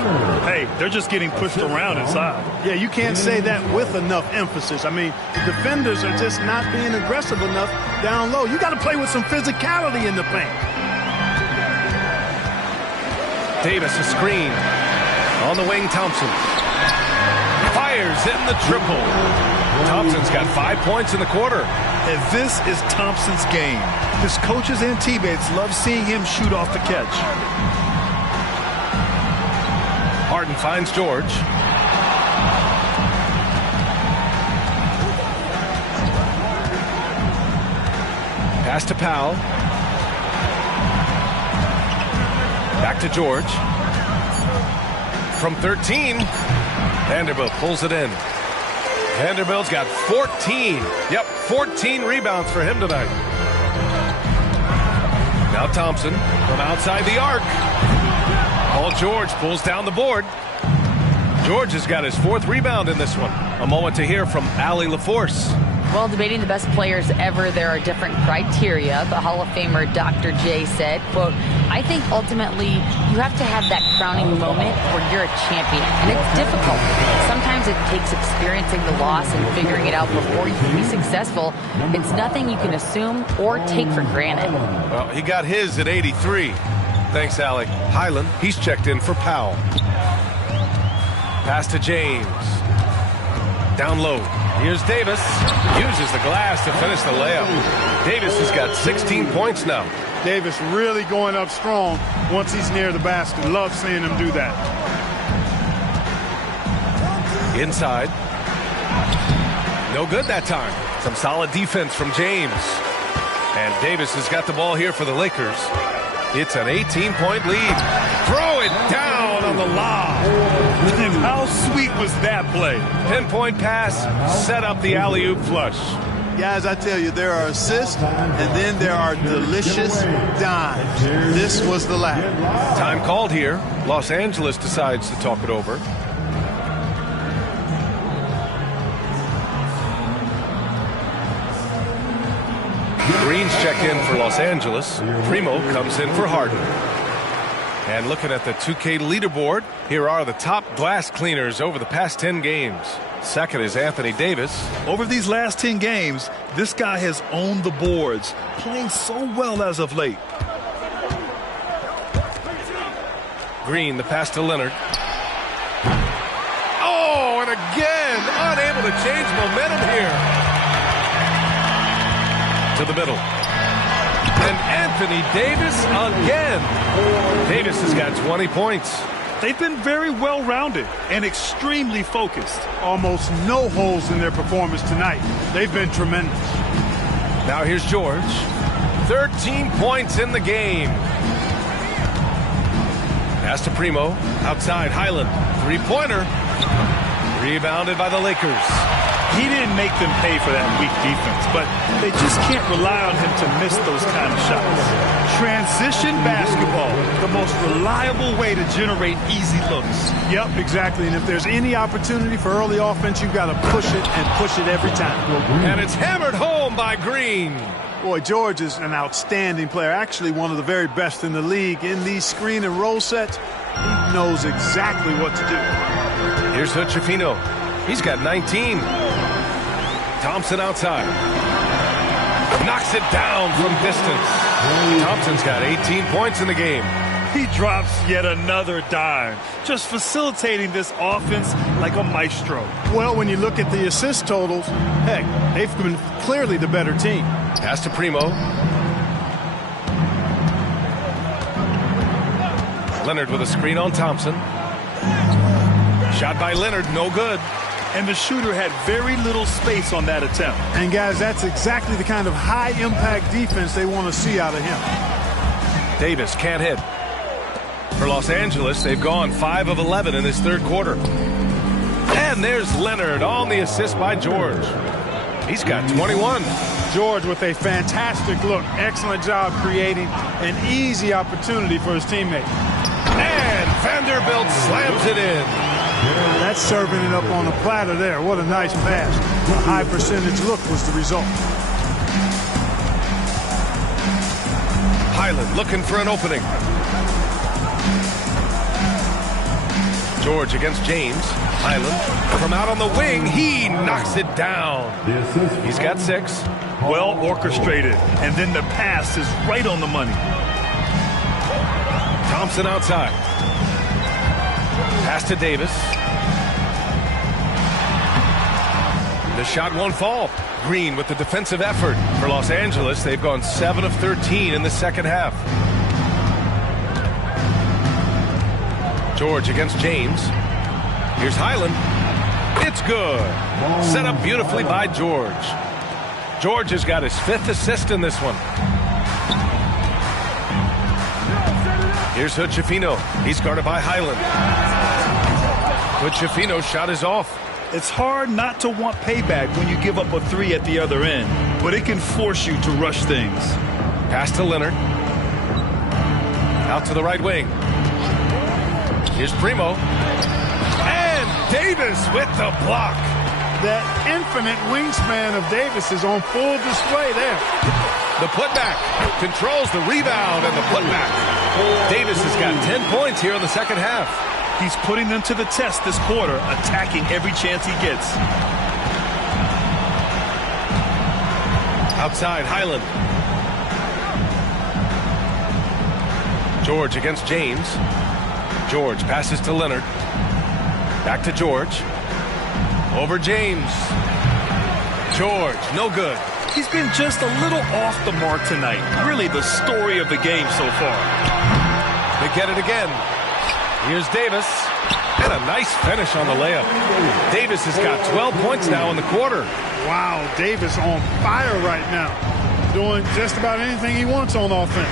Hey, they're just getting pushed around inside. Yeah, you can't say that with enough emphasis. I mean, the defenders are just not being aggressive enough down low. You got to play with some physicality in the paint. Davis a screen. On the wing, Thompson. Fires in the triple. Thompson's got 5 points in the quarter. And this is Thompson's game. His coaches and teammates love seeing him shoot off the catch. Harden finds George. Pass to Powell. Back to George. From 13, Vanderbilt pulls it in. Vanderbilt's got 14. Yep, 14 rebounds for him tonight. Now Thompson from outside the arc. Paul George pulls down the board. George has got his 4th rebound in this one. A moment to hear from Allie LaForce. Well, debating the best players ever, there are different criteria. But Hall of Famer Dr. J said, quote, I think ultimately you have to have that crowning moment where you're a champion. And it's difficult. Sometimes it takes experiencing the loss and figuring it out before you can be successful. It's nothing you can assume or take for granted. Well, he got his at 83. Thanks, Allie. Highland, he's checked in for Powell. Pass to James. Down low. Here's Davis. Uses the glass to finish the layup. Davis has got 16 points now. Davis really going up strong once he's near the basket. Love seeing him do that. Inside. No good that time. Some solid defense from James. And Davis has got the ball here for the Lakers. It's an 18-point lead. Throw it down on the lob. And how sweet was that play? Pinpoint pass, set up the alley-oop flush. Guys, I tell you, there are assists, and then there are delicious dimes. This was the latter. Time called here. Los Angeles decides to talk it over. Green's checked in for Los Angeles. Primo comes in for Harden. And looking at the 2K leaderboard, here are the top glass cleaners over the past 10 games. Second is Anthony Davis. Over these last 10 games, this guy has owned the boards, playing so well as of late. Green, the pass to Leonard. Oh, and again, unable to change momentum here. To the middle. And Anthony Davis again. Davis has got 20 points. They've been very well-rounded and extremely focused. Almost no holes in their performance tonight. They've been tremendous. Now here's George. 13 points in the game. Pass to Primo. Outside, Highland. Three-pointer. Rebounded by the Lakers. He didn't make them pay for that weak defense, but they just can't rely on him to miss those kind of shots. Transition basketball, the most reliable way to generate easy looks. Yep, exactly. And if there's any opportunity for early offense, you've got to push it and push it every time. And it's hammered home by Green. Boy, George is an outstanding player, actually one of the very best in the league. In these screen and roll sets, he knows exactly what to do. Here's Hood-Schifino. He's got 19. Thompson outside. Knocks it down from distance. Thompson's got 18 points in the game. He drops yet another dime, just facilitating this offense like a maestro. Well, when you look at the assist totals, heck, they've been clearly the better team. Pass to Primo. Leonard with a screen on Thompson. Shot by Leonard, no good. And the shooter had very little space on that attempt. And guys, that's exactly the kind of high-impact defense they want to see out of him. Davis can't hit. For Los Angeles, they've gone 5 of 11 in this third quarter. And there's Leonard on the assist by George. He's got 21. George with a fantastic look. Excellent job creating an easy opportunity for his teammate. And Vanderbilt slams it in. That's serving it up on a platter there. What a nice pass. A high percentage look was the result. Highland looking for an opening. George against James. Highland from out on the wing. He knocks it down. He's got 6. Well orchestrated. And then the pass is right on the money. Thompson outside. Pass to Davis. The shot won't fall. Green with the defensive effort. For Los Angeles, they've gone 7 of 13 in the second half. George against James. Here's Highland. It's good. Set up beautifully by George. George has got his 5th assist in this one. Here's Hood-Schifino. He's guarded by Highland. Hood-Schifino's shot is off. It's hard not to want payback when you give up a 3 at the other end, but it can force you to rush things. Pass to Leonard. Out to the right wing. Here's Primo. And Davis with the block. That infinite wingspan of Davis is on full display there. The putback controls the rebound and the putback. Davis has got 10 points here in the second half. He's putting them to the test this quarter, attacking every chance he gets. Outside, Highland. George against James. George passes to Leonard. Back to George. Over James. George, no good. He's been just a little off the mark tonight. Really the story of the game so far. They get it again. Here's Davis. And a nice finish on the layup. Davis has got 12 points now in the quarter. Wow, Davis on fire right now. Doing just about anything he wants on offense.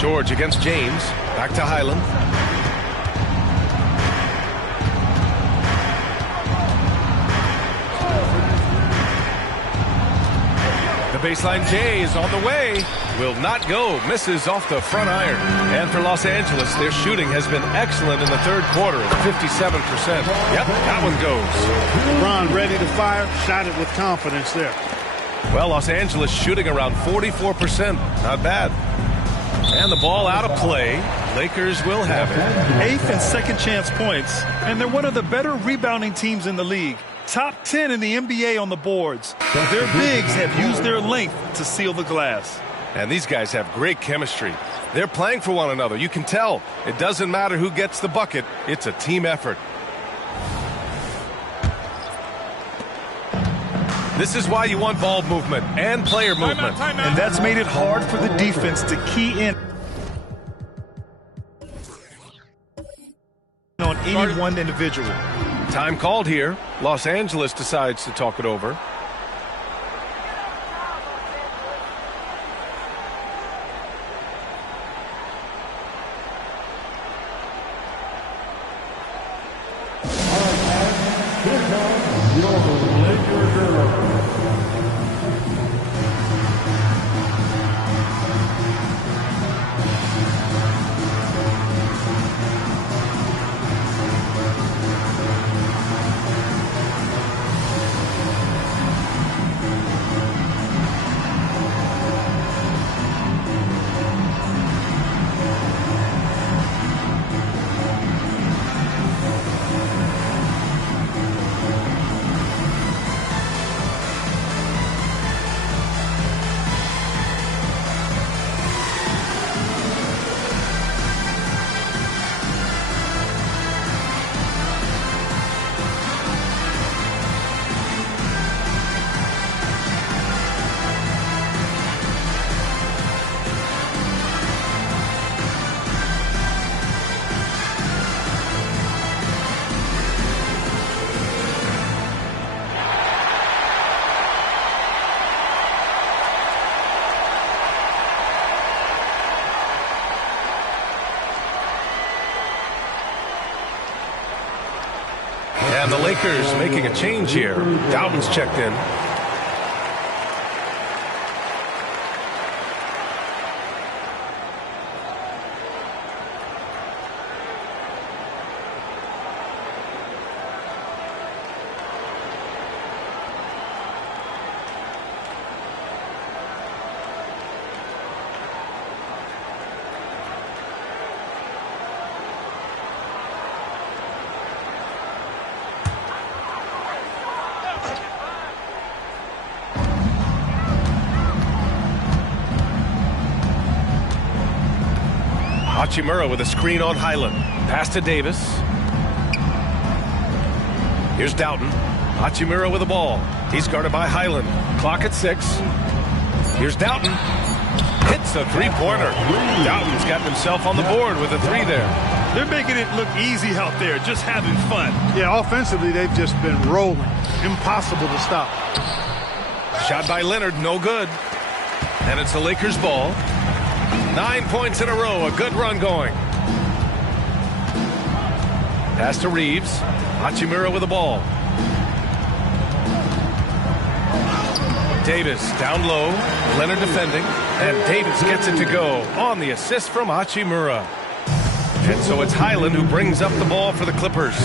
George against James. Back to Highland. The baseline J is on the way. Will not go. Misses off the front iron. And for Los Angeles, their shooting has been excellent in the third quarter at 57%. Yep, that one goes. LeBron ready to fire. Shot it with confidence there. Well, Los Angeles shooting around 44%. Not bad. And the ball out of play. Lakers will have it. 8th and second chance points. And they're one of the better rebounding teams in the league. Top 10 in the NBA on the boards. Their bigs have used their length to seal the glass. And these guys have great chemistry. They're playing for one another. You can tell. It doesn't matter who gets the bucket. It's a team effort. This is why you want ball movement and player movement. And that's made it hard for the defense to key in on any one individual. Time called here. Los Angeles decides to talk it over. And the Lakers making a change here. Doughton's checked in. Hachimura with a screen on Highland. Pass to Davis. Here's Doughton. Hachimura with the ball. He's guarded by Highland. Clock at 6. Here's Doughton. Hits a three-pointer. Doughton's gotten himself on the board with a 3 there. They're making it look easy out there, just having fun. Yeah, offensively, they've just been rolling. Impossible to stop. Shot by Leonard, no good. And it's the Lakers' ball. 9 points in a row, a good run going. Pass to Reeves. Hachimura with the ball. Davis down low. Leonard defending. And Davis gets it to go on the assist from Hachimura. And so it's Highland who brings up the ball for the Clippers.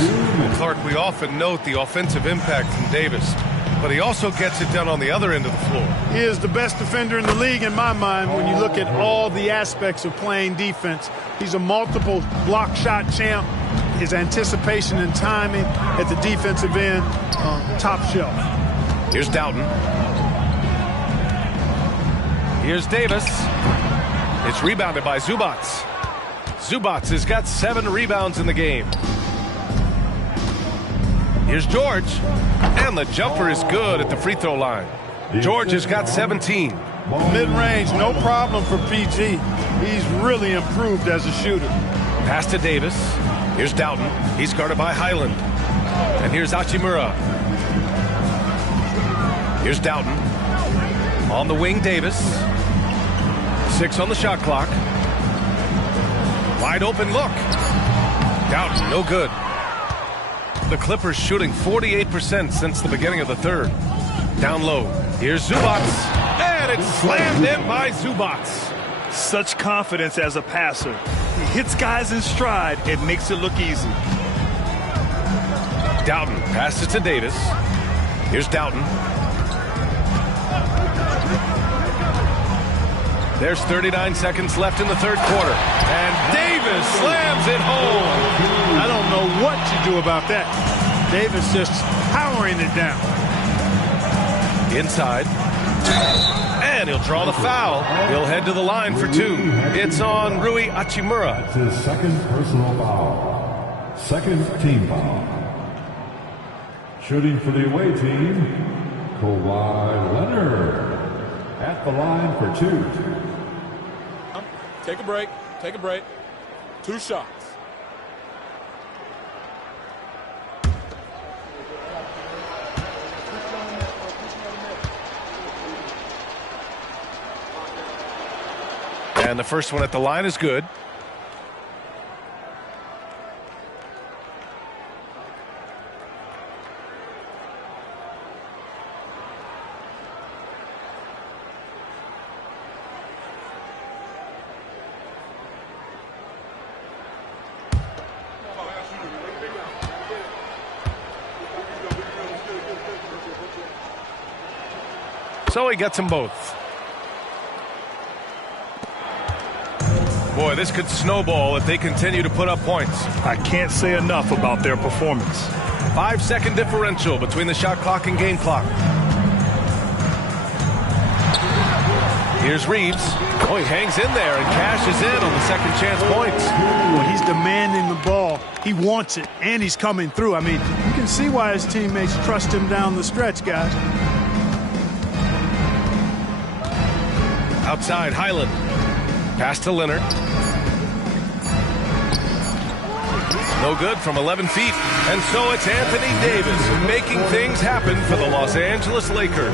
Clark, we often note the offensive impact from Davis, but he also gets it done on the other end of the floor. He is the best defender in the league in my mind when you look at all the aspects of playing defense. He's a multiple block shot champ. His anticipation and timing at the defensive end, top shelf. Here's Doughton. Here's Davis. It's rebounded by Zubac. Zubac has got 7 rebounds in the game. Here's George. And the jumper is good at the free throw line. George has got 17. Mid-range, no problem for PG. He's really improved as a shooter. Pass to Davis. Here's Doughton. He's guarded by Highland. And here's Hachimura. Here's Doughton. On the wing, Davis. 6 on the shot clock. Wide open look. Doughton, no good. The Clippers shooting 48% since the beginning of the third. Down low. Here's Zubac. And it's slammed in by Zubac. Such confidence as a passer. He hits guys in stride. It makes it look easy. Doughton passes to Davis. Here's Doughton. There's 39 seconds left in the third quarter. And Davis slams it home. I don't know what to do about that. Davis just powering it down. Inside. And he'll draw the foul. He'll head to the line for 2. It's on Rui Hachimura. It's his second personal foul. Second team foul. Shooting for the away team, Kawhi Leonard. At the line for 2. Take a break. Take a break. 2 shots. And the first one at the line is good. So he gets them both. Boy, this could snowball if they continue to put up points. I can't say enough about their performance. 5-second differential between the shot clock and game clock. Here's Reeves. Oh, he hangs in there and cashes in on the second chance points. Well, he's demanding the ball. He wants it, and he's coming through. I mean, you can see why his teammates trust him down the stretch, guys. Outside, Highland. Pass to Leonard. No good from 11 feet. And so it's Anthony Davis making things happen for the Los Angeles Lakers.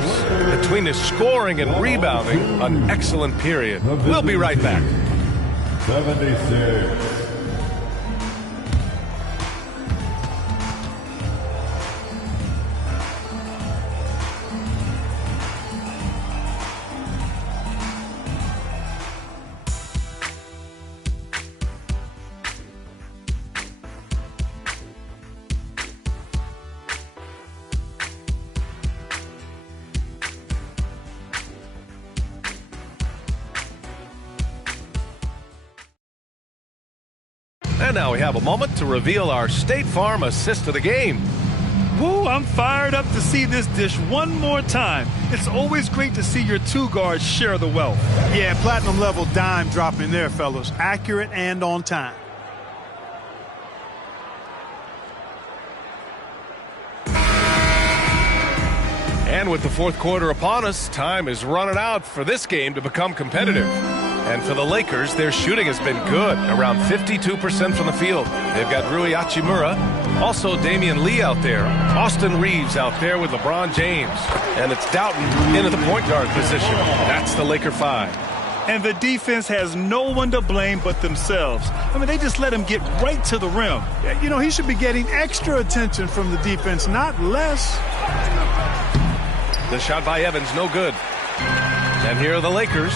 Between his scoring and rebounding, an excellent period. We'll be right back. 76. And now we have a moment to reveal our State Farm assist of the game. Woo, I'm fired up to see this dish one more time. It's always great to see your two guards share the wealth. Yeah, platinum level dime dropping there, fellas. Accurate and on time. And with the fourth quarter upon us, time is running out for this game to become competitive. And for the Lakers, their shooting has been good, around 52% from the field. They've got Rui Hachimura, also Damian Lee out there, Austin Reeves out there with LeBron James, and it's Doughton into the point guard position. That's the Laker 5. And the defense has no one to blame but themselves. I mean, they just let him get right to the rim. You know, he should be getting extra attention from the defense, not less. The shot by Evans, no good. And here are the Lakers.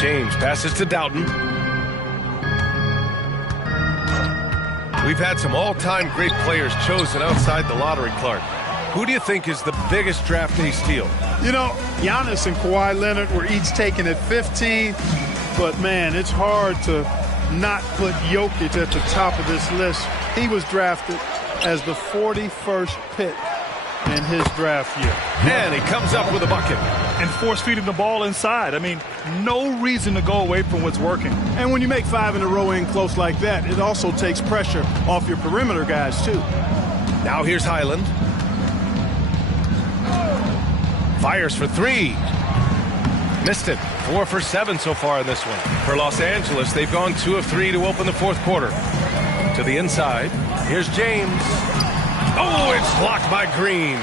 James passes to Doughton. We've had some all-time great players chosen outside the lottery, Clark. Who do you think is the biggest draft day steal? You know, Giannis and Kawhi Leonard were each taken at 15, but man, it's hard to not put Jokic at the top of this list. He was drafted as the 41st pick in his draft year. And he comes up with a bucket. And force-feeding the ball inside. I mean, no reason to go away from what's working. And when you make 5 in a row in close like that, it also takes pressure off your perimeter guys, too. Now here's Highland. Fires for 3. Missed it. 4 for 7 so far in this one. For Los Angeles, they've gone 2 of 3 to open the fourth quarter. To the inside. Here's James. Oh, it's blocked by Green.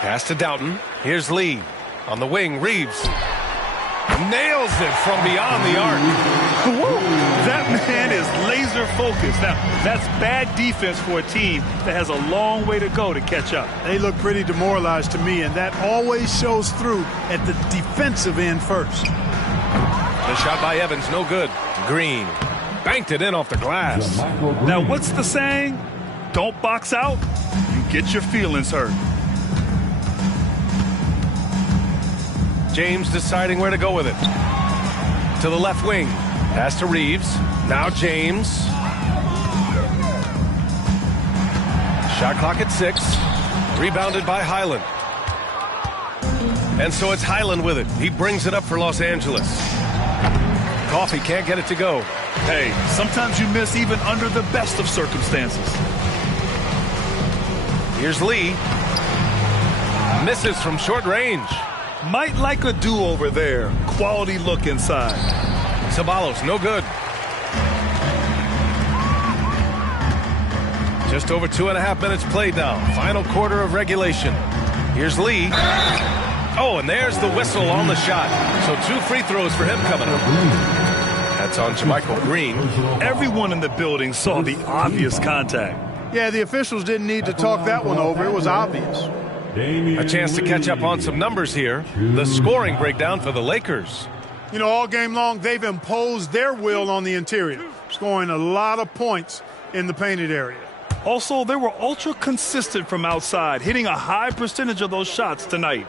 Pass to Doughton. Here's Lee. On the wing, Reeves. Nails it from beyond the arc. Woo! That man is laser focused. Now, that's bad defense for a team that has a long way to go to catch up. They look pretty demoralized to me, and that always shows through at the defensive end first. The shot by Evans, no good. Green banked it in off the glass. Now, what's the saying? Don't box out, you get your feelings hurt. James deciding where to go with it. To the left wing. Pass to Reeves. Now James. Shot clock at 6. Rebounded by Highland. And so it's Highland with it. He brings it up for Los Angeles. Coffey can't get it to go. Hey, sometimes you miss even under the best of circumstances. Here's Lee. Misses from short range. Might like a do-over there. Quality look inside. Ceballos, no good. Just over 2.5 minutes played now. Final quarter of regulation. Here's Lee. Oh, and there's the whistle on the shot. So 2 free throws for him coming up. That's on JaMychal Green. Everyone in the building saw the obvious contact. Yeah, the officials didn't need to talk that one over. It was obvious. A chance to catch up on some numbers here. The scoring breakdown for the Lakers. You know, all game long, they've imposed their will on the interior, scoring a lot of points in the painted area. Also, they were ultra consistent from outside, hitting a high percentage of those shots tonight.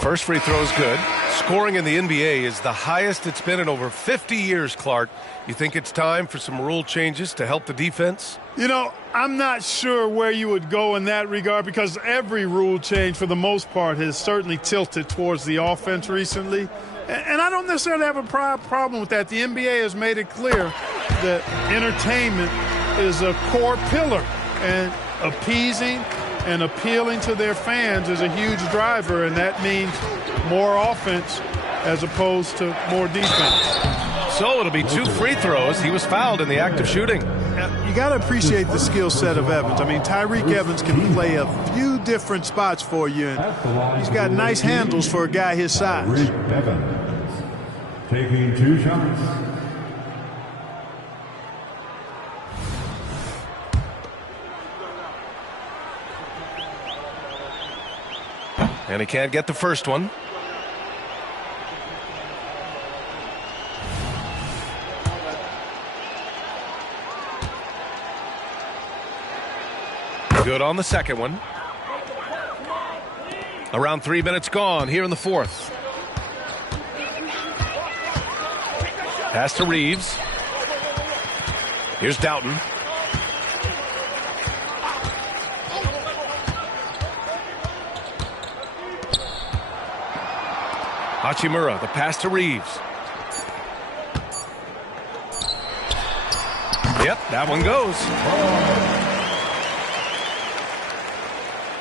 First free throw is good. Scoring in the NBA is the highest it's been in over 50 years, Clark. You think it's time for some rule changes to help the defense? You know, I'm not sure where you would go in that regard because every rule change for the most part has certainly tilted towards the offense recently. And I don't necessarily have a problem with that. The NBA has made it clear that entertainment is a core pillar, and appeasing and appealing to their fans is a huge driver, and that means more offense as opposed to more defense. So it'll be 2 free throws. He was fouled in the act of shooting. You got to appreciate the skill set of Evans. I mean, Tyreke Evans can play a few different spots for you, and he's got nice handles for a guy his size. Tyreke Evans taking 2 shots. And he can't get the first one. Good on the second one. Around 3 minutes gone here in the fourth. Pass to Reeves. Here's Doughton. Hachimura, the pass to Reeves. Yep, that one goes.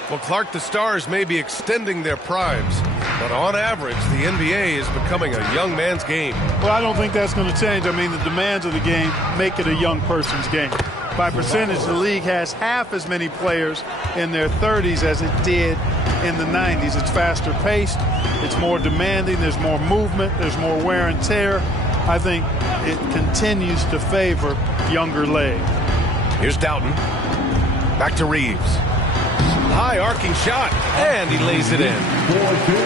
Well, Clark, the Stars may be extending their primes, but on average, the NBA is becoming a young man's game. Well, I don't think that's going to change. I mean, the demands of the game make it a young person's game. By percentage, the league has half as many players in their 30s as it did in the 90s. It's faster paced. It's more demanding. There's more movement. There's more wear and tear. I think it continues to favor younger legs. Here's Doughton. Back to Reeves. High arcing shot, and he lays it in.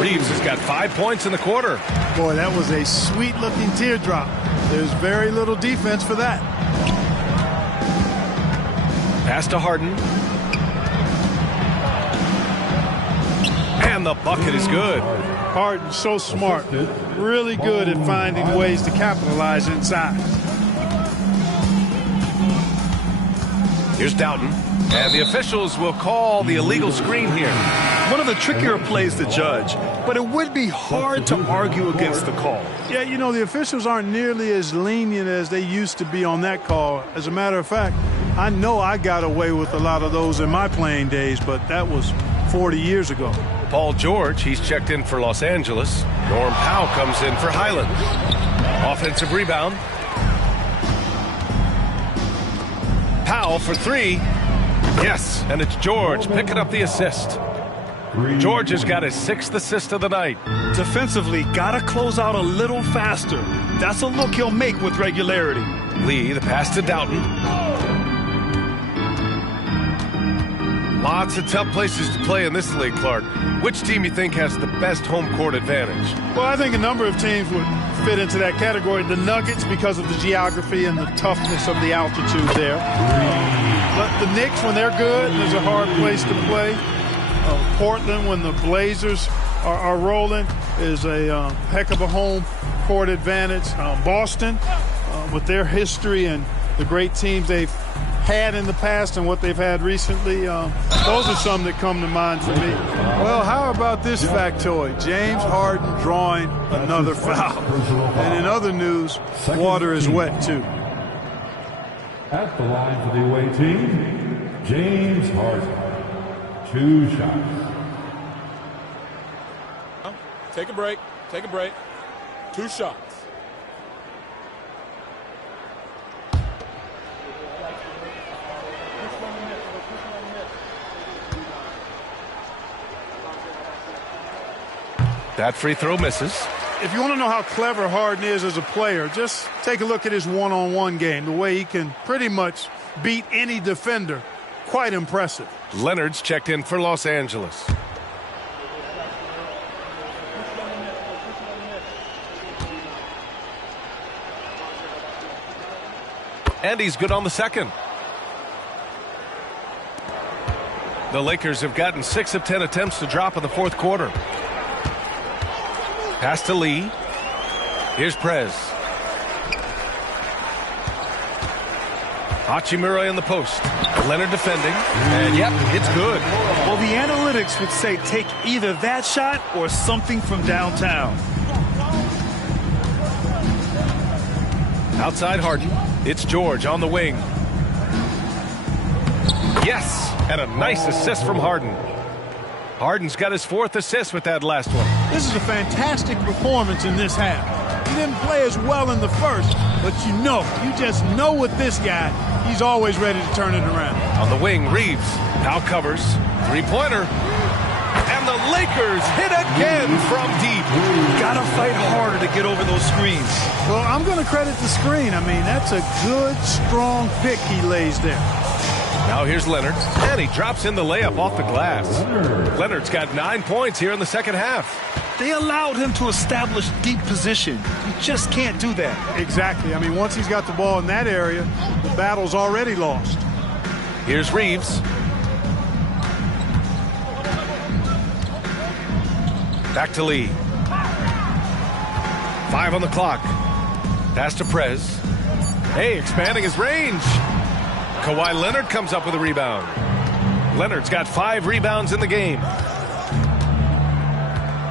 Reeves has got 5 points in the quarter. Boy, that was a sweet-looking teardrop. There's very little defense for that. Pass to Harden. And the bucket is good. Harden's so smart. Really good at finding ways to capitalize inside. Here's Doughton. And the officials will call the illegal screen here. One of the trickier plays to judge, but it would be hard to argue against the call. Yeah, you know, the officials aren't nearly as lenient as they used to be on that call. As a matter of fact, I know I got away with a lot of those in my playing days, but that was 40 years ago. Paul George, he's checked in for Los Angeles. Norm Powell comes in for Highland. Offensive rebound. Powell for three. Yes, and it's George picking up the assist. George has got his 6th assist of the night. Defensively, gotta close out a little faster. That's a look he'll make with regularity. Lee, the pass to Doughton. Lots of tough places to play in this league, Clark. Which team you think has the best home court advantage? Well, I think a number of teams would fit into that category. The Nuggets, because of the geography and the toughness of the altitude there. But the Knicks, when they're good, is a hard place to play. Portland, when the Blazers are rolling, is a heck of a home court advantage. Boston, with their history and the great teams they've had in the past and what they've had recently, those are some that come to mind for me. Well, how about this factoid? James Harden drawing another foul. And in other news, water is wet too. At the line for the away team, James Harden. 2 shots. Take a break. Take a break. 2 shots. That free throw misses. If you want to know how clever Harden is as a player, just take a look at his one-on-one game. The way he can pretty much beat any defender. Quite impressive. Leonard's checked in for Los Angeles. And he's good on the second. The Lakers have gotten 6 of 10 attempts to drop in the 4th quarter. Pass to Lee. Here's Prez. Hachimura in the post. Leonard defending. And yep, it's good. Well, the analytics would say take either that shot or something from downtown. Outside Harden. It's George on the wing. Yes, and a nice assist from Harden. Harden's got his 4th assist with that last one. This is a fantastic performance in this half. He didn't play as well in the first, but you just know with this guy, he's always ready to turn it around. On the wing, Reeves now covers. 3-pointer. And the Lakers hit again from deep. Gotta fight harder to get over those screens. Well, I'm going to credit the screen. I mean, that's a good, strong pick he lays there. Now here's Leonard, and he drops in the layup off the glass. Leonard's got 9 points here in the second half. They allowed him to establish deep position. You just can't do that. Exactly. I mean, once he's got the ball in that area, the battle's already lost. Here's Reeves. Back to Lee. 5 on the clock. Pass to Prez. Hey, expanding his range. Kawhi Leonard comes up with a rebound. Leonard's got 5 rebounds in the game.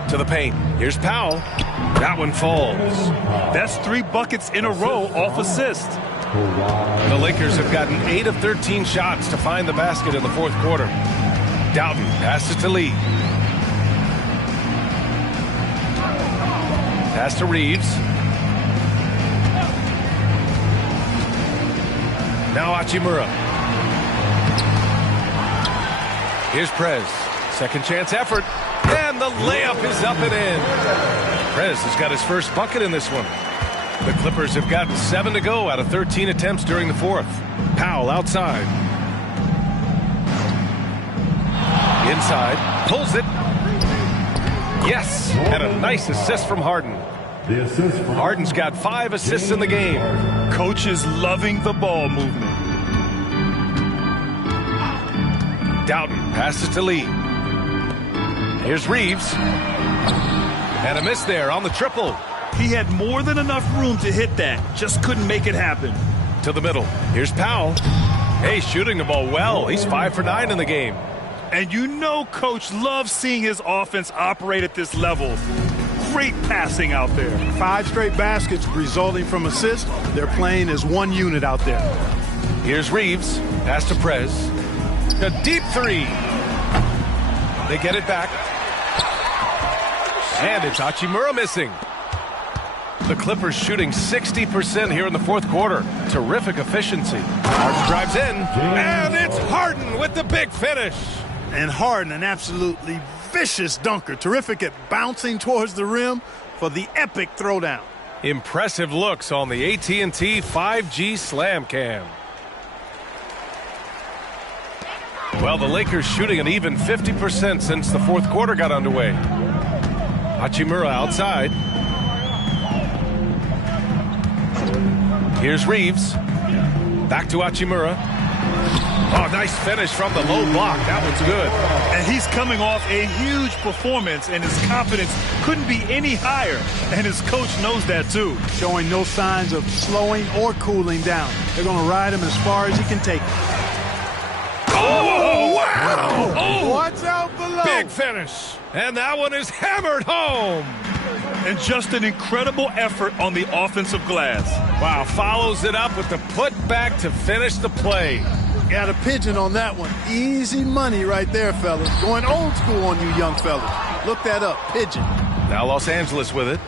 To the paint. Here's Powell. That one falls. That's 3 buckets in a row off assist. The Lakers have gotten 8 of 13 shots to find the basket in the fourth quarter. Doughton passes to Lee. Pass to Reeves. Now Hachimura. Here's Prez. Second chance effort. And the layup is up and in. Prez has got his first bucket in this one. The Clippers have gotten 7 to go out of 13 attempts during the fourth. Powell outside. Inside. Pulls it. Yes. And a nice assist from Harden. Harden's got 5 assists in the game. Coach is loving the ball movement. Doughton passes to Lee. Here's Reeves. And a miss there on the triple. He had more than enough room to hit that. Just couldn't make it happen. To the middle. Here's Powell. Hey, shooting the ball well. He's 5 for 9 in the game. And you know Coach loves seeing his offense operate at this level. Great passing out there. 5 straight baskets resulting from assists. They're playing as one unit out there. Here's Reeves. Pass to Prez. A deep 3. They get it back. And it's Hachimura missing. The Clippers shooting 60% here in the fourth quarter. Terrific efficiency. Harden drives in. And it's Harden with the big finish. And Harden, an absolutely vicious dunker. Terrific at bouncing towards the rim for the epic throwdown. Impressive looks on the AT&T 5G Slam Cam. Well, the Lakers shooting an even 50% since the fourth quarter got underway. Hachimura outside. Here's Reeves. Back to Hachimura. Oh, nice finish from the low block. That one's good. And he's coming off a huge performance, and his confidence couldn't be any higher. And his coach knows that, too. Showing no signs of slowing or cooling down. They're going to ride him as far as he can take him. Oh, wow! Oh, watch out below. Big finish. And that one is hammered home. And just an incredible effort on the offensive glass. Wow, follows it up with the putback to finish the play. Got a pigeon on that one. Easy money right there, fellas. Going old school on you young fellas. Look that up, pigeon. Now Los Angeles with it.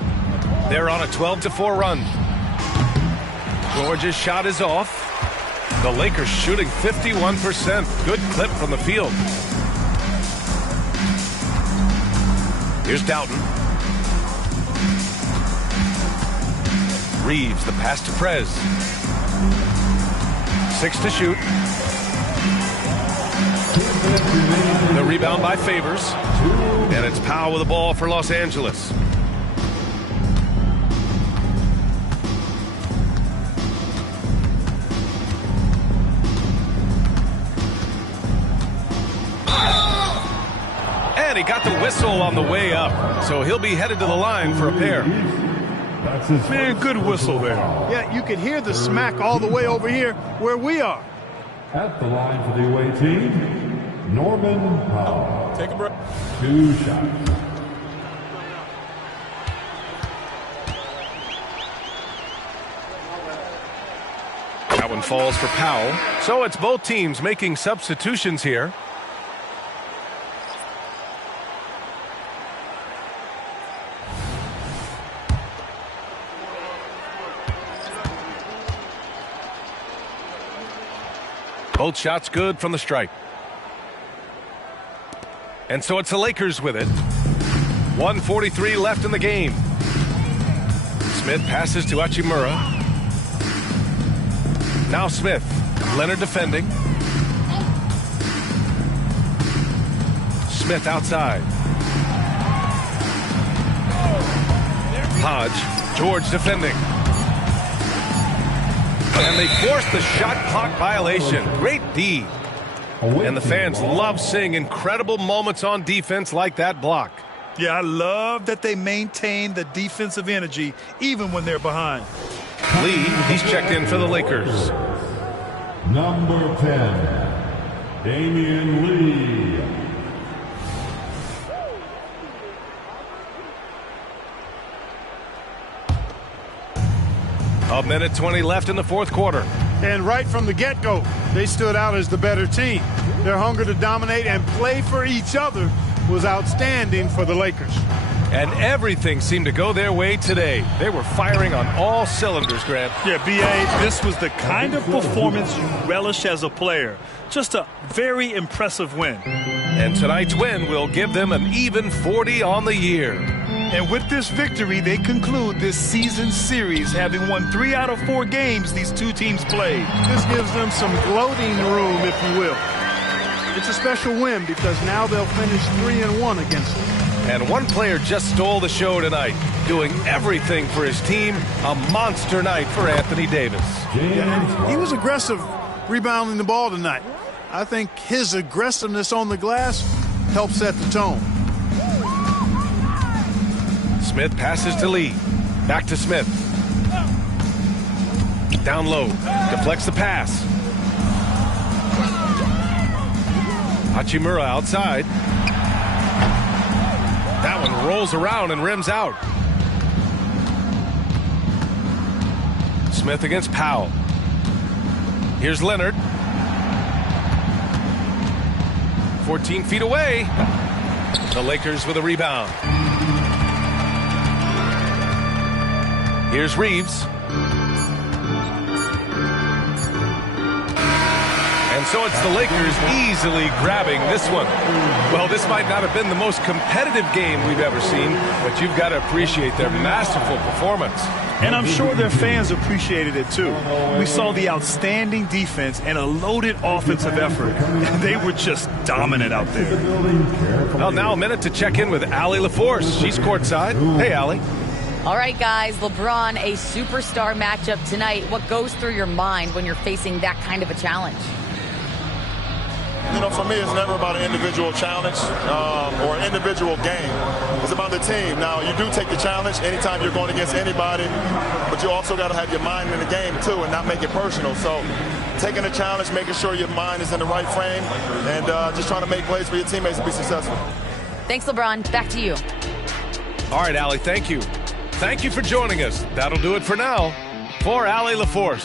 They're on a 12-4 run. George's shot is off. The Lakers shooting 51%. Good clip from the field. Here's Doughton. Reeves, the pass to Prez. 6 to shoot. The rebound by Favors. And it's Powell with the ball for Los Angeles. And he got the whistle on the way up. So he'll be headed to the line for a pair. Man, good whistle there. Yeah, you can hear the smack all the way over here where we are. At the line for the away team, Norman Powell. Take a break. 2 shots. That one falls for Powell. So it's both teams making substitutions here. Both shots good from the strike. And so it's the Lakers with it. 1:43 left in the game. Smith passes to Hachimura. Now Smith. Leonard defending. Smith outside. Hodge. George defending. And they force the shot clock violation. Great D. And the fans love seeing incredible moments on defense like that block. Yeah, I love that they maintain the defensive energy even when they're behind. Lee, he's checked in for the Lakers. Number 10, Damian Lee. A minute 20 left in the fourth quarter. And right from the get-go, they stood out as the better team. Their hunger to dominate and play for each other was outstanding for the Lakers. And everything seemed to go their way today. They were firing on all cylinders, Grant. Yeah, B.A., this was the kind of performance you relish as a player. Just a very impressive win. And tonight's win will give them an even 40 on the year. And with this victory, they conclude this season series, having won 3 out of 4 games these two teams played. This gives them some gloating room, if you will. It's a special win because now they'll finish 3-1 against them. And one player just stole the show tonight, doing everything for his team. A monster night for Anthony Davis. Yeah, he was aggressive rebounding the ball tonight. I think his aggressiveness on the glass helped set the tone. Smith passes to Lee. Back to Smith. Down low. Deflects the pass. Hachimura outside. That one rolls around and rims out. Smith against Powell. Here's Leonard. 14 feet away. The Lakers with a rebound. Here's Reeves. And so it's the Lakers easily grabbing this one. Well, this might not have been the most competitive game we've ever seen, but you've got to appreciate their masterful performance. And I'm sure their fans appreciated it too. We saw the outstanding defense and a loaded offensive effort. They were just dominant out there. Well, now a minute to check in with Allie LaForce. She's courtside. Hey, Allie. All right, guys, LeBron, a superstar matchup tonight. What goes through your mind when you're facing that kind of a challenge? You know, for me, it's never about an individual challenge or an individual game. It's about the team. Now, you do take the challenge anytime you're going against anybody, but you also got to have your mind in the game, too, and not make it personal. So taking the challenge, making sure your mind is in the right frame, and just trying to make plays for your teammates to be successful. Thanks, LeBron. Back to you. All right, Allie, thank you. Thank you for joining us. That'll do it for now. For Allie LaForce.